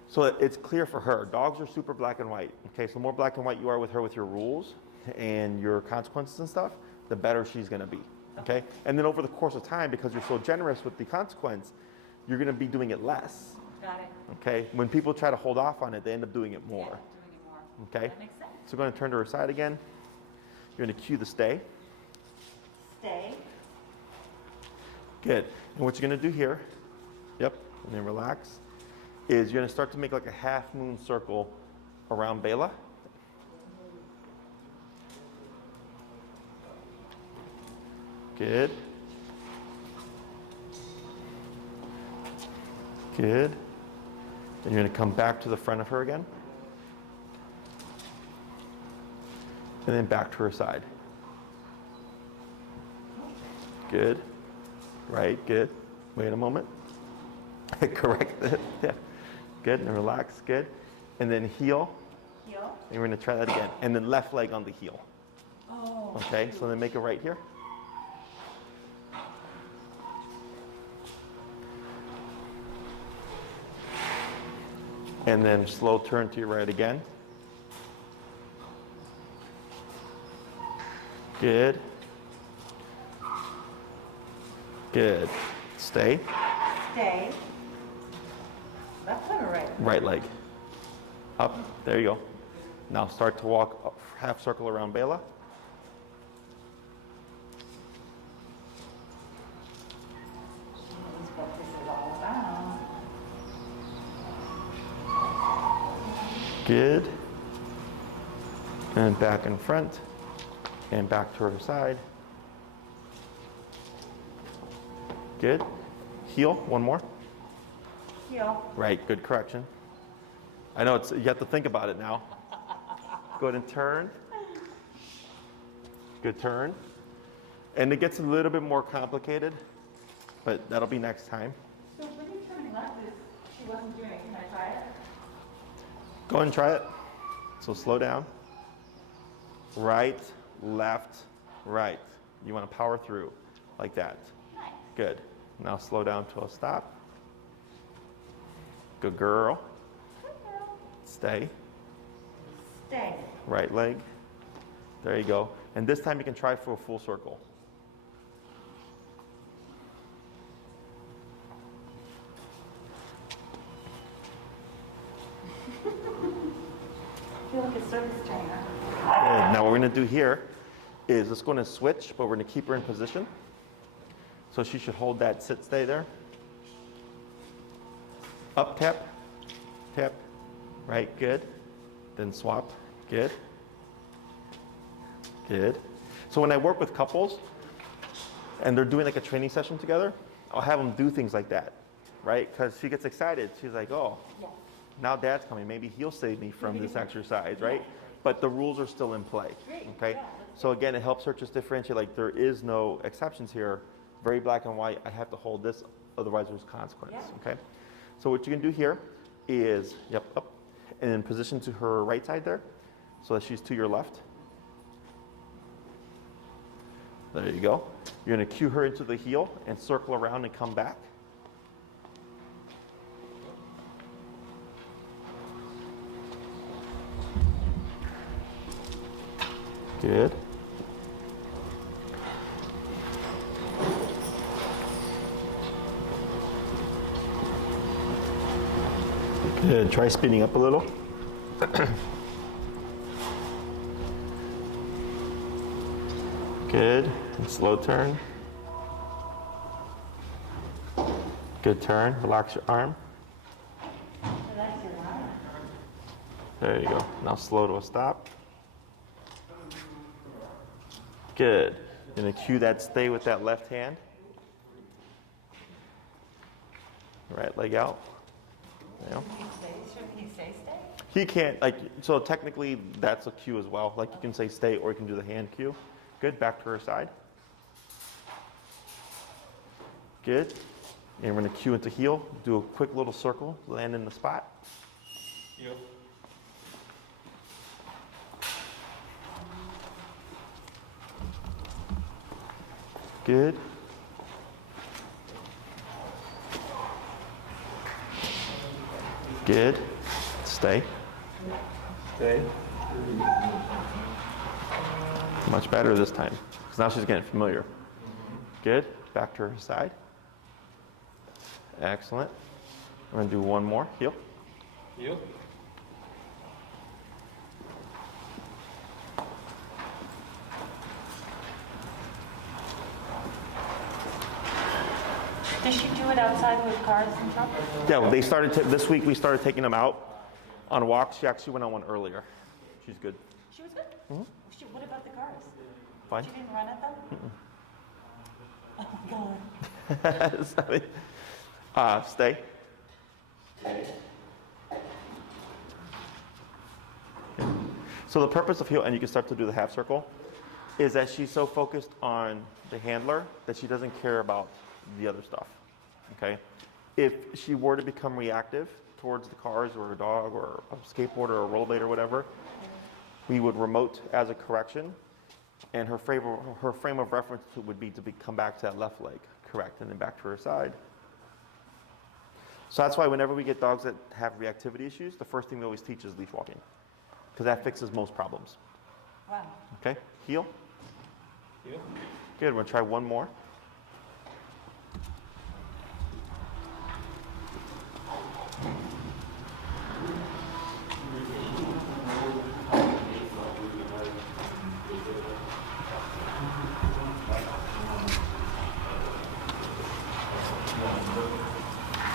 So that it's clear for her. Dogs are super black and white. Okay, so the more black and white you are with her with your rules and your consequences and stuff, the better she's going to be. Okay? And then over the course of time, because you're so generous with the consequence, you're going to be doing it less. Got it. Okay? When people try to hold off on it, they end up doing it more. Yeah, doing it more. Okay? That makes sense. So we're going to turn to her side again. You're going to cue the stay. Stay. Good. And what you're going to do here, yep, and then relax, is you're going to start to make like a half moon circle around Beyla. Good. Good. Then you're going to come back to the front of her again. And then back to her side. Good. Right, good. Wait a moment. Correct. Yeah. Good, and relax, good. And then heel. Heel. And we're gonna try that again. And then left leg on the heel. Oh. Okay, so then make it right here. And then slow turn to your right again. Good. Good. Stay. Stay. Left leg or right? Right leg. Up. There you go. Now start to walk up, half circle around Beyla. That's what this is all about. Good. And back in front. And back to her side. Good. Heel. One more. Heel. Right. Good correction. I know you have to think about it now. Go ahead and turn. Good turn. And it gets a little bit more complicated, but that'll be next time. So when you're turning left, she wasn't doing it. Can I try it? Go ahead and try it. So slow down. Right, left, right. You want to power through like that. Nice. Good. Now slow down to a stop. Good girl. Good girl. Stay. Stay. Right leg. There you go. And this time you can try for a full circle. I feel like a service trainer. Good. Now what we're going to do here is let's go and switch, but we're going to keep her in position. So she should hold that sit stay there. Up tap, tap, right, good. Then swap, good. Good. So when I work with couples and they're doing like a training session together, I'll have them do things like that, right? Because she gets excited. She's like, oh, Yes. now dad's coming. Maybe he'll save me from this exercise, right? But the rules are still in play, Great. okay? Yeah, So again, it helps her just differentiate, like there is no exceptions here. Very black and white. I have to hold this, otherwise there's consequence, Yeah. okay? So what you can do here is, yep, up, and then position to her right side there, so that she's to your left. There you go. You're gonna cue her into the heel and circle around and come back. Good. Good. Try speeding up a little. Good. And slow turn. Good turn. Relax your arm. Relax your arm. There you go. Now slow to a stop. Good. You're going to cue that stay with that left hand. Right leg out. You know. Should he say stay? He can't, like, so technically that's a cue as well. Like you can say stay or you can do the hand cue. Good. Back to her side. Good. And we're going to cue into heel. Do a quick little circle. Land in the spot. Heel. Good. Good. Stay. Stay. Much better this time, because now she's getting familiar. Good. Back to her side. Excellent. I'm going to do one more. Heel. Heel. Does she do it outside with cars and stuff? Yeah, well, they started this week. We started taking them out on walks. She actually went on one earlier. She's good. She was good? What about the cars? Fine. She didn't run at them? Oh my God. Stay. So the purpose of heel, and you can start to do the half circle, is that she's so focused on the handler that she doesn't care about the other stuff, okay? If she were to become reactive towards the cars or a dog or a skateboarder or a rollerblade or whatever, we would remote as a correction, and her frame of reference would be to come back to that left leg, correct, and then back to her side. So that's why whenever we get dogs that have reactivity issues, the first thing we always teach is leash walking, because that fixes most problems. Wow. Okay, heel. Heel. Good, we're gonna try one more.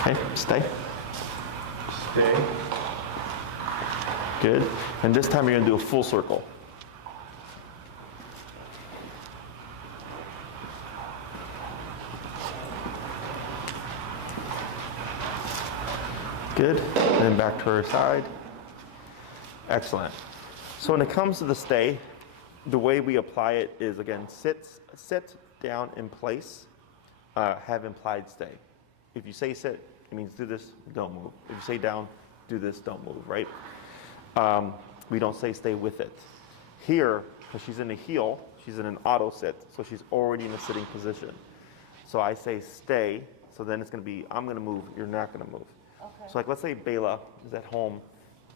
Okay, stay. Stay. Good. And this time you're going to do a full circle. Good. And then back to her side. Excellent. So when it comes to the stay, the way we apply it is, again, sit down in place, have implied stay. If you say sit, it means do this, don't move. If you say down, do this, don't move, right? We don't say stay with it. Here, because she's in a heel, she's in an auto sit, so she's already in a sitting position. So I say stay, so then it's going to be, I'm going to move, you're not going to move. Okay. So like, let's say Beyla is at home,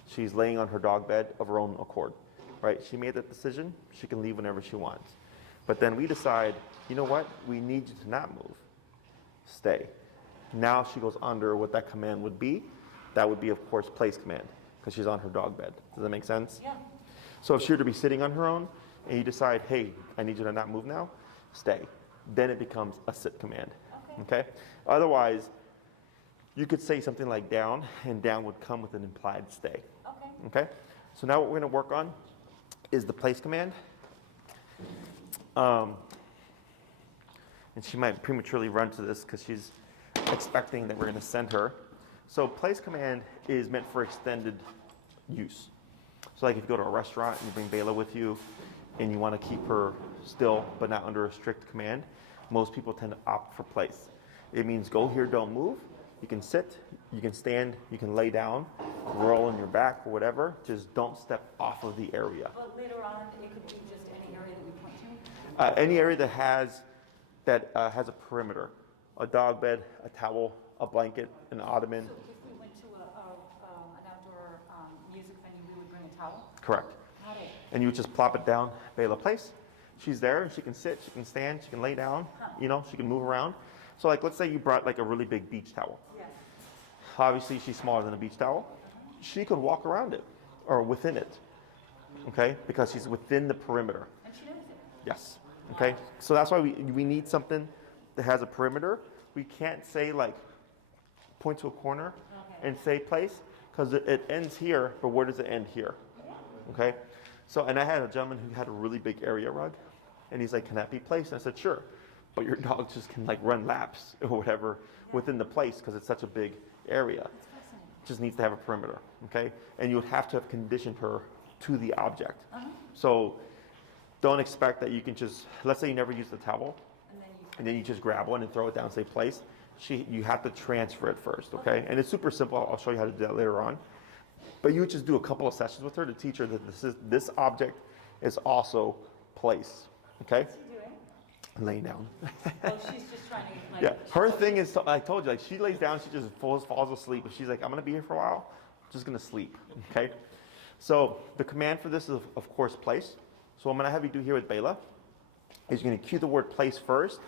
she's laying on her dog bed of her own accord, right? She made that decision, she can leave whenever she wants. But then we decide, you know what, we need you to not move, stay. Now she goes under what that command would be. That would be, of course, place command, because she's on her dog bed. Does that make sense? Yeah. So if she were to be sitting on her own, and you decide, hey, I need you to not move now, stay. Then it becomes a sit command, okay? Otherwise, you could say something like down, and down would come with an implied stay, Okay. okay? So now what we're gonna work on is the place command. And she might prematurely run to this because she's expecting that we're going to send her. So place command is meant for extended use. So like if you go to a restaurant and you bring Beyla with you and you want to keep her still but not under a strict command, most people tend to opt for place. It means go here, don't move. You can sit, you can stand, you can lay down, roll on your back or whatever. Just don't step off of the area. But later on, it could be just any area that we point to? Any area that has a perimeter. A dog bed, a towel, a blanket, an ottoman. So if we went to an outdoor music venue, we would bring a towel? Correct. Got it. And you would just plop it down, Beyla place. She's there and she can sit, she can stand, she can lay down, you know, she can move around. So like let's say you brought like a really big beach towel. Yes. Obviously she's smaller than a beach towel. She could walk around it or within it, okay? Because she's within the perimeter. And she knows it. Yes, okay? So that's why we need something that has a perimeter. We can't say like point to a corner and say place because it ends here, but where does it end here? Okay? So, and I had a gentleman who had a really big area rug and he's like, can that be placed? And I said, sure, but your dog just can like run laps or whatever within the place because it's such a big area. Just needs to have a perimeter, okay? And you would have to have conditioned her to the object. So don't expect that you can just, let's say you never use the towel, and then you just grab one and throw it down and say place. You have to transfer it first, okay? And it's super simple. I'll show you how to do that later on. But you would just do a couple of sessions with her to teach her that this object is also place, okay? What's he doing? Laying down. Oh, she's just trying to like. Yeah, her thing is, I told you, like she lays down, she just falls asleep. But she's like, I'm gonna be here for a while, I'm just gonna sleep, okay? So the command for this is, of course, place. So what I'm gonna have you do here with Beyla is you're gonna cue the word place first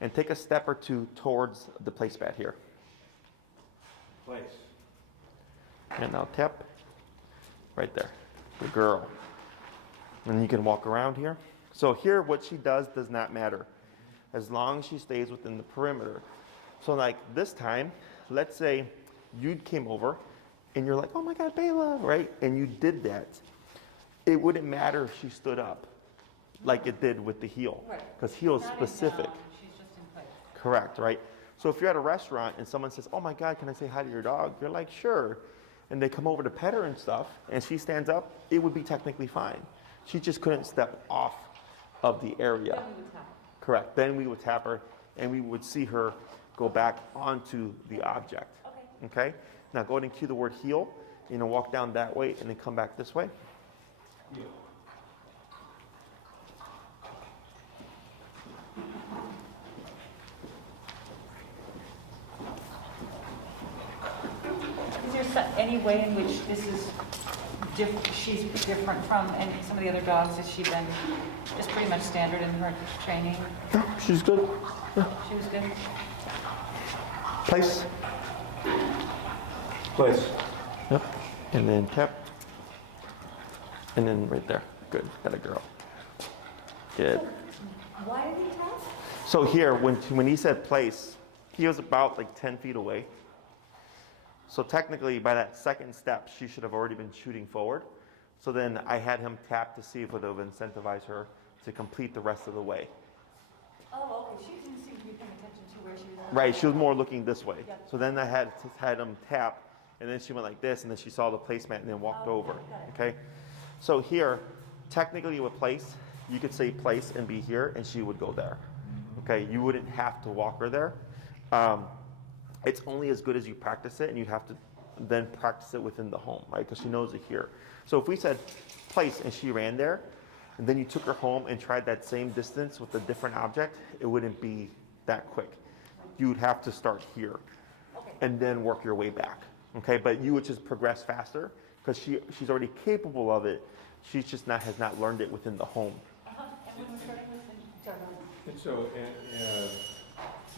and take a step or two towards the place pad here. Place. And now tap, right there, good girl. And you can walk around here. So here, what she does not matter, as long as she stays within the perimeter. So like this time, let's say you came over and you're like, oh my God, Beyla, right? And you did that. It wouldn't matter if she stood up like it did with the heel, Right. because heel is Not in specific. down, she's just in place. Correct, right? So if you're at a restaurant and someone says, oh my God, can I say hi to your dog? You're like, sure. And they come over to pet her and stuff, and she stands up, it would be technically fine. She just couldn't step off of the area. Then we would tap. Correct. Then we would tap her, and we would see her go back onto the object. Okay. Okay? Now go ahead and cue the word heel. You know, walk down that way and then come back this way. Heel. Is there any way in which this is she's different from some of the other dogs? Has she been just pretty much standard in her training? No, she's good. She was good? Place. Place. Yep. And then tap. And then right there. Good. Got a girl. Good. Why did he tap? So here, when he said place, he was about like 10 feet away. So technically, by that second step, she should have already been shooting forward. So then I had him tap to see if it would have incentivized her to complete the rest of the way. Oh, okay. She didn't seem to be paying attention to where she was. Right, she was more looking this way. Yeah. So then I had him tap, and then she went like this, and then she saw the placemat and then walked over. got it. Okay? So here, technically with place, you could say place and be here, and she would go there. Okay? You wouldn't have to walk her there. It's only as good as you practice it, and you have to then practice it within the home, right? Because she knows it here. So if we said place and she ran there, and then you took her home and tried that same distance with a different object, it wouldn't be that quick. You would have to start here and then work your way back, okay? But you would just progress faster because she's already capable of it. She's just has not learned it within the home. And when we're starting with the Jargon. And so,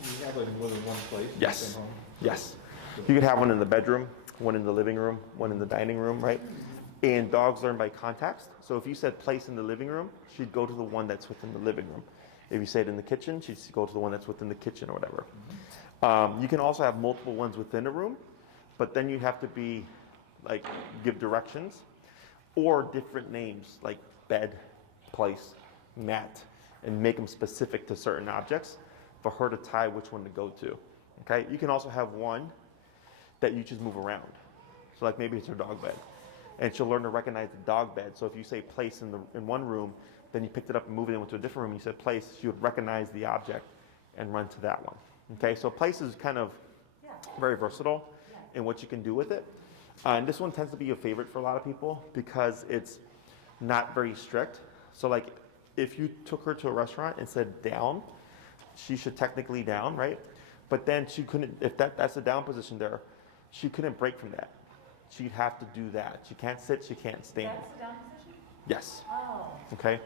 you have like more than one place? in the Yes. same home? Yes. You could have one in the bedroom, one in the living room, one in the dining room, right? And dogs learn by context. So if you said place in the living room, she'd go to the one that's within the living room. If you said in the kitchen, she'd go to the one that's within the kitchen or whatever. You can also have multiple ones within a room, but then you have to give directions or different names like bed, place, mat, and make them specific to certain objects for her to tie which one to go to. Okay? You can also have one that you just move around. So like maybe it's her dog bed. And she'll learn to recognize the dog bed. So if you say place in one room, then you picked it up and moved it into a different room, you said place, she would recognize the object and run to that one. Okay? So place is kind of very versatile in what you can do with it. And this one tends to be a favorite for a lot of people because it's not very strict. So like if you took her to a restaurant and said down, she should technically down, right? But then she couldn't, if that's the down position there, she couldn't break from that. She'd have to do that. She can't sit, she can't stand. That's the down position? Yes. Oh. Okay?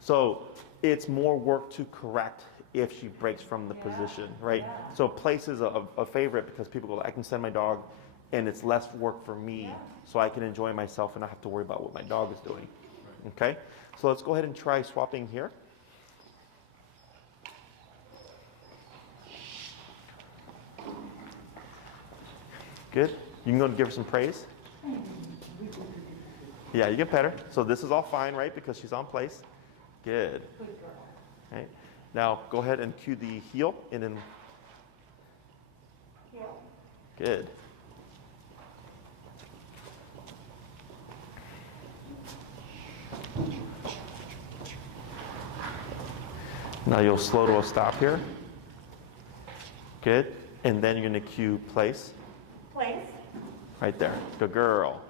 So it's more work to correct if she breaks from the position, right? Yeah. So place is a favorite because people go, I can send my dog and it's less work for me so I can enjoy myself and not have to worry about what my dog is doing. Okay? So let's go ahead and try swapping here. Good. You can go and give her some praise. Yeah, you get better. So this is all fine, right? Because she's on place. Good. Right. Now go ahead and cue the heel and then. Good. Now you'll slow to a stop here. Good. And then you're going to cue place. Place. Right there. Good girl.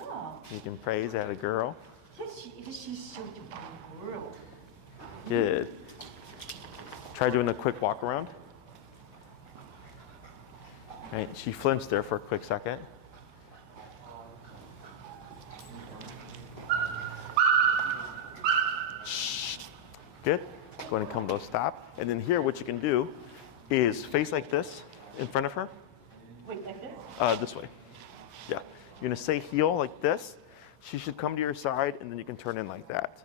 Oh. You can praise at a girl. Yes, she's so good girl. Good. Try doing a quick walk around. Right. She flinched there for a quick second. Good. Go ahead and come to a stop. And then here, what you can do is face like this in front of her. Wait, like this? This way. Yeah. You're going to say heel like this. She should come to your side, and then you can turn in like that.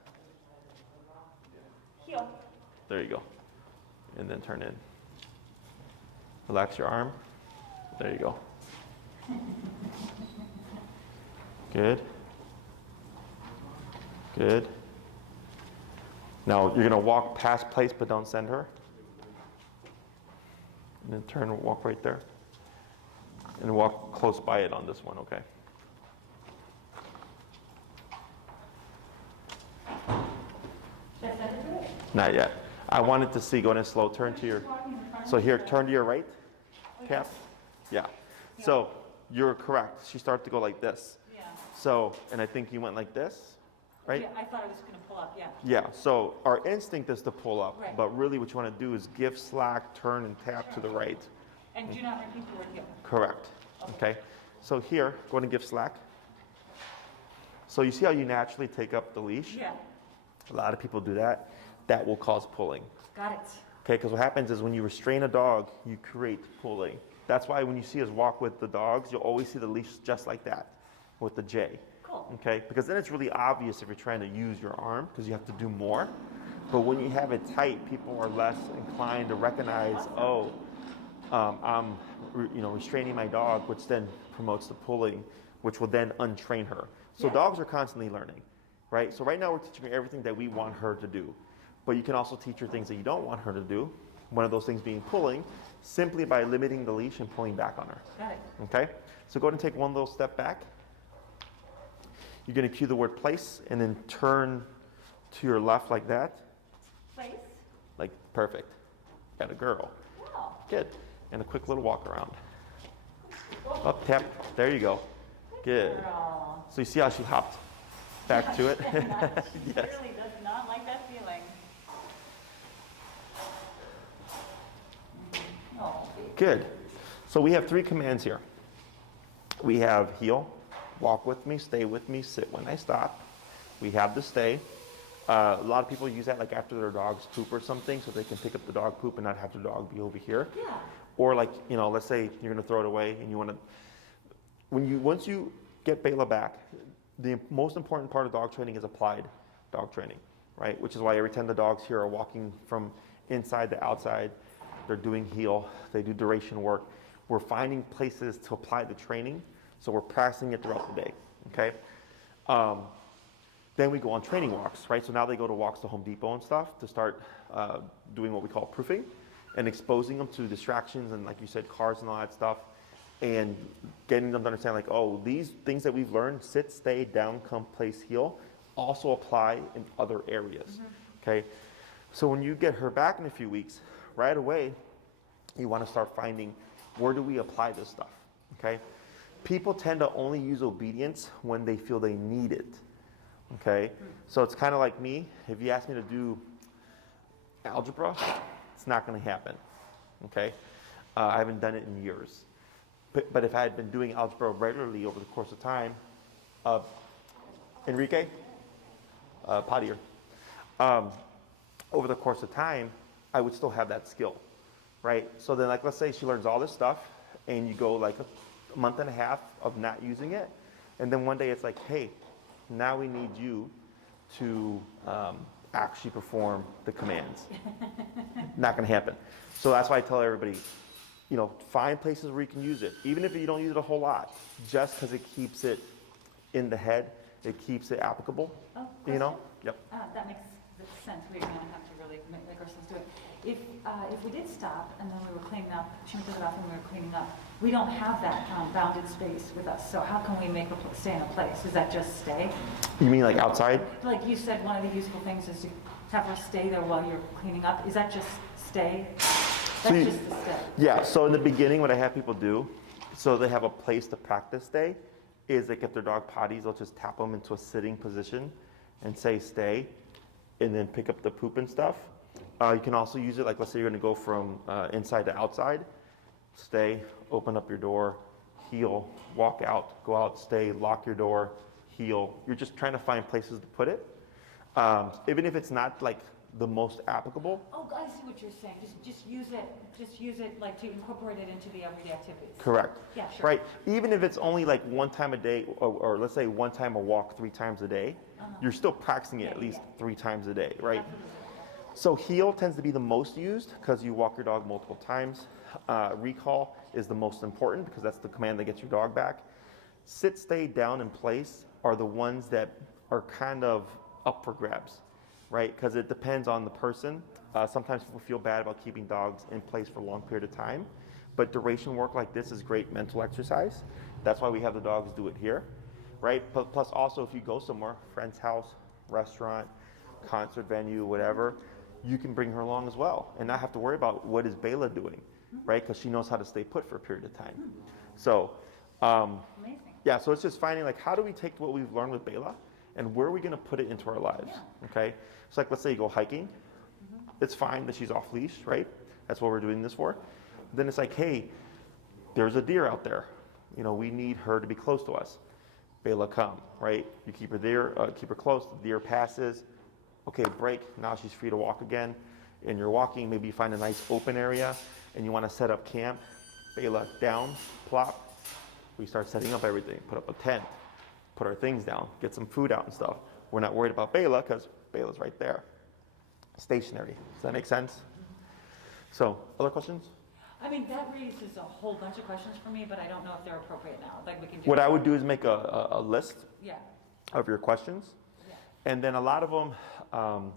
Heel. There you go. And then turn in. Relax your arm. There you go. Good. Good. Now, you're going to walk past place, but don't send her. And then turn and walk right there. And walk close by it on this one, okay? Not yet. I wanted to see, go in a slow turn to your, so here, turn to your right, Cap. Yeah. So you're correct. She started to go like this. Yeah. So, and I think you went like this, right? Yeah, I thought I was going to pull up, yeah. Yeah, so our instinct is to pull up, Right. but really what you want to do is give slack, turn, and tap to the right. And do not repeat the word heel. Correct. Okay. So here, go ahead and give slack. So you see how you naturally take up the leash? Yeah, A lot of people do that. That will cause pulling. got it. Okay, because what happens is when you restrain a dog, you create pulling. That's why when you see us walk with the dogs, you'll always see the leash just like that, with the J. Cool. Okay, because then it's really obvious if you're trying to use your arm, because you have to do more. But when you have it tight, people are less inclined to recognize, oh, I'm restraining my dog, which then promotes the pulling, which will then untrain her. So Yeah. dogs are constantly learning, right? So right now we're teaching her everything that we want her to do. But you can also teach her things that you don't want her to do. One of those things being pulling, simply by limiting the leash and pulling back on her. Got it. Okay? So go ahead and take one little step back. You're going to cue the word place and then turn to your left like that. Place. Like perfect. Got a girl. Wow. Good. And a quick little walk around. Up, tap. There you go. Good. Girl. So you see how she hopped back to it? She Yes. really does not like that feeling. Oh, baby. Good. So we have 3 commands here. We have heel, walk with me, stay with me, sit when I stop. We have the stay. A lot of people use that like after their dog's poop or something, so they can pick up the dog poop and not have the dog be over here. Yeah. Or like, let's say you're gonna throw it away and you wanna, once you get Beyla back, the most important part of dog training is applied dog training, right? Which is why every time the dogs here are walking from inside to outside, they're doing heel, they do duration work. We're finding places to apply the training, so we're practicing it throughout the day, okay? Then we go on training walks, right? So now they go to walks to Home Depot and stuff to start doing what we call proofing and exposing them to distractions and, like you said, cars and all that stuff, and getting them to understand, like, oh, these things that we've learned, sit, stay, down, come, place, heel, also apply in other areas, okay? So when you get her back in a few weeks, right away, you want to start finding, where do we apply this stuff, okay? People tend to only use obedience when they feel they need it, okay? So it's kind of like me. If you ask me to do algebra, it's not going to happen, okay? I haven't done it in years. But if I had been doing algebra regularly over the course of time, Enrique, Padier, over the course of time, I would still have that skill, right? So then, like, let's say she learns all this stuff, and you go like a month and a half of not using it, and then one day it's like, hey, now we need you to actually perform the commands. Not going to happen. So that's why I tell everybody, find places where you can use it, even if you don't use it a whole lot, just because it keeps it in the head, it keeps it applicable. Oh, Yep. that makes sense. We're going to have to really make ourselves do it. If we did stop and then we were cleaning up, she took it off and we were cleaning up, we don't have that bounded space with us. So how can we make her stay in a place? Is that just stay? You mean like outside? Like you said, one of the useful things is to have her stay there while you're cleaning up. Is that just stay? That's just the stay. Yeah, so in the beginning, what I have people do, so they have a place to practice stay, is they get their dog potties, they'll just tap them into a sitting position and say stay, and then pick up the poop and stuff. You can also use it, like let's say you're gonna go from inside to outside, stay, open up your door, heel, walk out, go out, stay, lock your door, heel. You're just trying to find places to put it. Even if it's not like the most applicable. Oh, I see what you're saying. Just use it like to incorporate it into the everyday activities. Correct. Yeah, sure. Right. Even if it's only like one time a day, or let's say one time a walk 3 times a day, you're still practicing it at least 3 times a day, right? Absolutely. So heel tends to be the most used because you walk your dog multiple times. Recall is the most important because that's the command that gets your dog back. Sit, stay, down, and place are the ones that are kind of up for grabs. right? Because it depends on the person. Sometimes people feel bad about keeping dogs in place for a long period of time, but duration work like this is great mental exercise. That's why we have the dogs do it here, right? Plus also if you go somewhere, friend's house, restaurant, concert venue, whatever, you can bring her along as well and not have to worry about what is Beyla doing, right? Because she knows how to stay put for a period of time. So, Amazing. yeah, so it's just finding like how do we take what we've learned with Beyla and where are we going to put it into our lives, okay? So like let's say you go hiking, it's fine that she's off leash, right? That's what we're doing this for. Then it's like, hey, there's a deer out there. You know, we need her to be close to us. Beyla, come, right? You keep her there, keep her close. The deer passes. Okay, break. Now she's free to walk again. And you're walking. Maybe you find a nice open area, and you want to set up camp. Beyla, down, plop. We start setting up everything. Put up a tent. Put our things down. Get some food out and stuff. We're not worried about Beyla because Beyla's right there. Stationary. Does that make sense? So, other questions? I mean, that raises a whole bunch of questions for me, but I don't know if they're appropriate now. Like we can do. What I would do is make a list Yeah. of your questions, Yeah. and then a lot of them,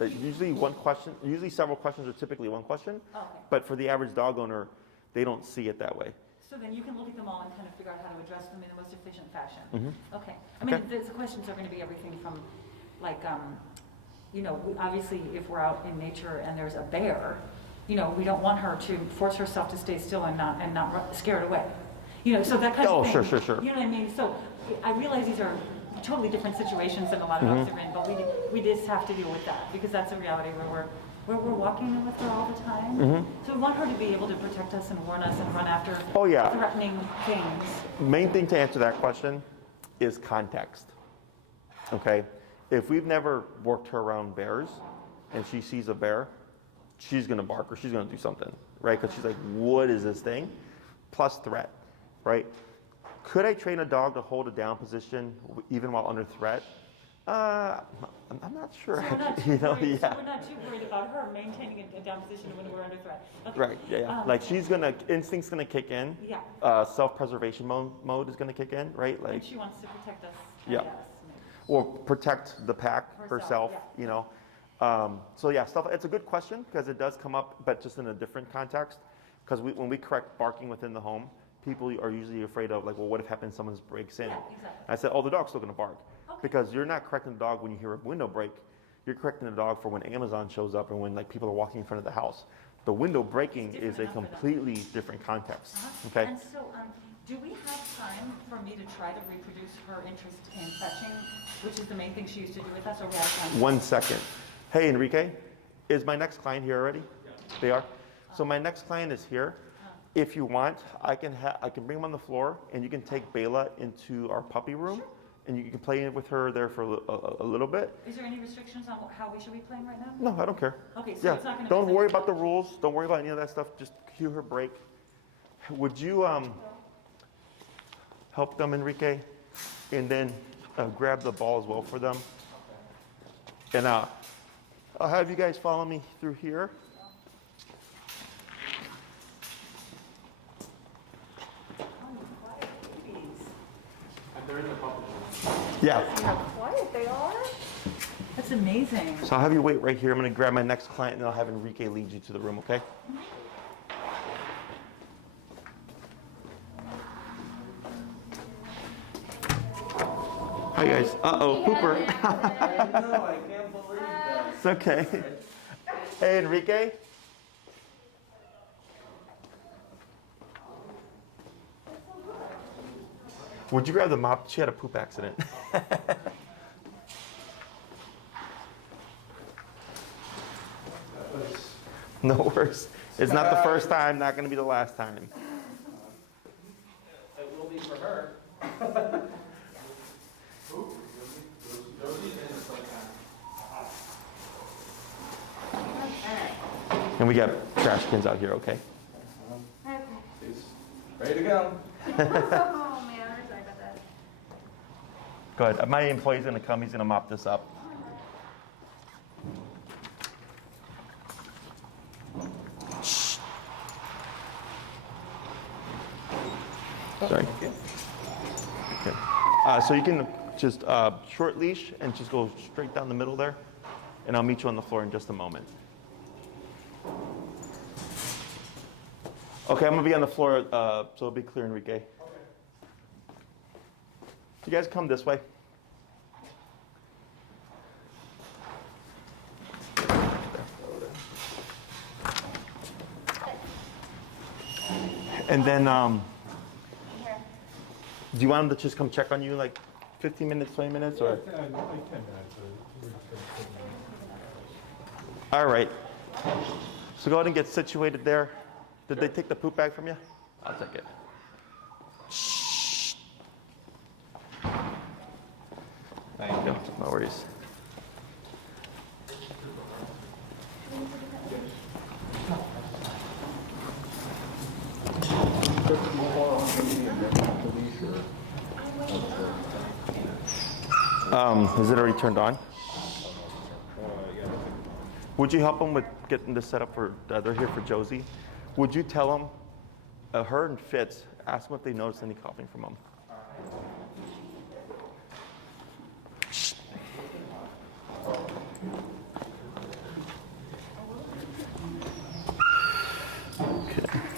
usually several questions are typically one question, Oh, okay. but for the average dog owner, they don't see it that way. So then you can look at them all and kind of figure out how to address them in the most efficient fashion. Mhm. Okay. I mean, Okay. the questions are going to be everything from, like, you know, obviously if we're out in nature and there's a bear, you know, we don't want her to force herself to stay still and not scare it away. You know, so that kind of thing. Oh, sure. You know what I mean? So I realize these are totally different situations than a lot of dogs are in, but we just have to deal with that because that's a reality where we're walking with her all the time. So we want her to be able to protect us and warn us and run after Oh, yeah. threatening things. Main thing to answer that question is context. Okay, if we've never worked her around bears, and she sees a bear, she's gonna bark or she's gonna do something, right? Because she's like, what is this thing? Plus threat, right? Could I train a dog to hold a down position even while under threat? I'm not sure. So we're not too You know, worried, yeah. so we're not too worried about her maintaining a down position when we're under threat. Okay. Right, yeah. Like instinct's gonna kick in. Yeah. Self-preservation mode is gonna kick in, right? And Like, she wants to protect us. Yeah. Yes. or protect the pack Herself, herself, yeah. you know. So yeah, it's a good question because it does come up, but just in a different context. Because when we correct barking within the home, people are usually afraid of like, well, what if happens someone breaks in? Yeah, exactly. I said, oh, the dog's still gonna bark. Okay. Because you're not correcting the dog when you hear a window break. You're correcting the dog for when Amazon shows up and when like people are walking in front of the house. The window breaking It's is a different enough for them. completely different context. Uh-huh. Okay. And so, do we have time for me to try to reproduce her interest in fetching, which is the main thing she used to do with us, or we have time? 1 second. Hey, Enrique, is my next client here already? They are? So my next client is here. If you want, I can bring him on the floor, and you can take Beyla into our puppy room, and you can play with her there for a little bit. Is there any restrictions on how we should be playing right now? No, I don't care. Okay, so Yeah, it's not going to don't worry about the rules. Don't worry about any of that stuff. Just cue her break. Would you help them, Enrique, and then grab the ball as well for them? And I'll have you guys follow me through here. They're in the puppy Yeah. See how quiet they are? That's amazing. So I'll have you wait right here. I'm going to grab my next client, and then I'll have Enrique lead you to the room, okay? Hi, guys. Uh-oh, Pooper. I know, I can't believe that. It's okay. Hey, Enrique. Would you grab the mop? She had a poop accident. No worries. It's not the first time, not going to be the last time. It will be for her. And we got trash cans out here, okay? She's ready to go. Oh man, I'm sorry about that. Go ahead. My employee's going to come. He's going to mop this up. Shh. Sorry. Okay. So you can just short leash and just go straight down the middle there. and I'll meet you on the floor in just a moment. Okay, I'm gonna be on the floor, so it'll be clear, Enrique. You guys come this way. And then, do you want them to just come check on you like 15 minutes, 20 minutes, or? Like 10 minutes. All right. So go ahead and get situated there. Did they take the poop bag from you? I'll take it. Thank you. No worries. Is it already turned on? Would you help them with getting this set up for, they're here for Josie. Would you tell them, her and Fitz, ask them if they noticed any coughing from them. Okay.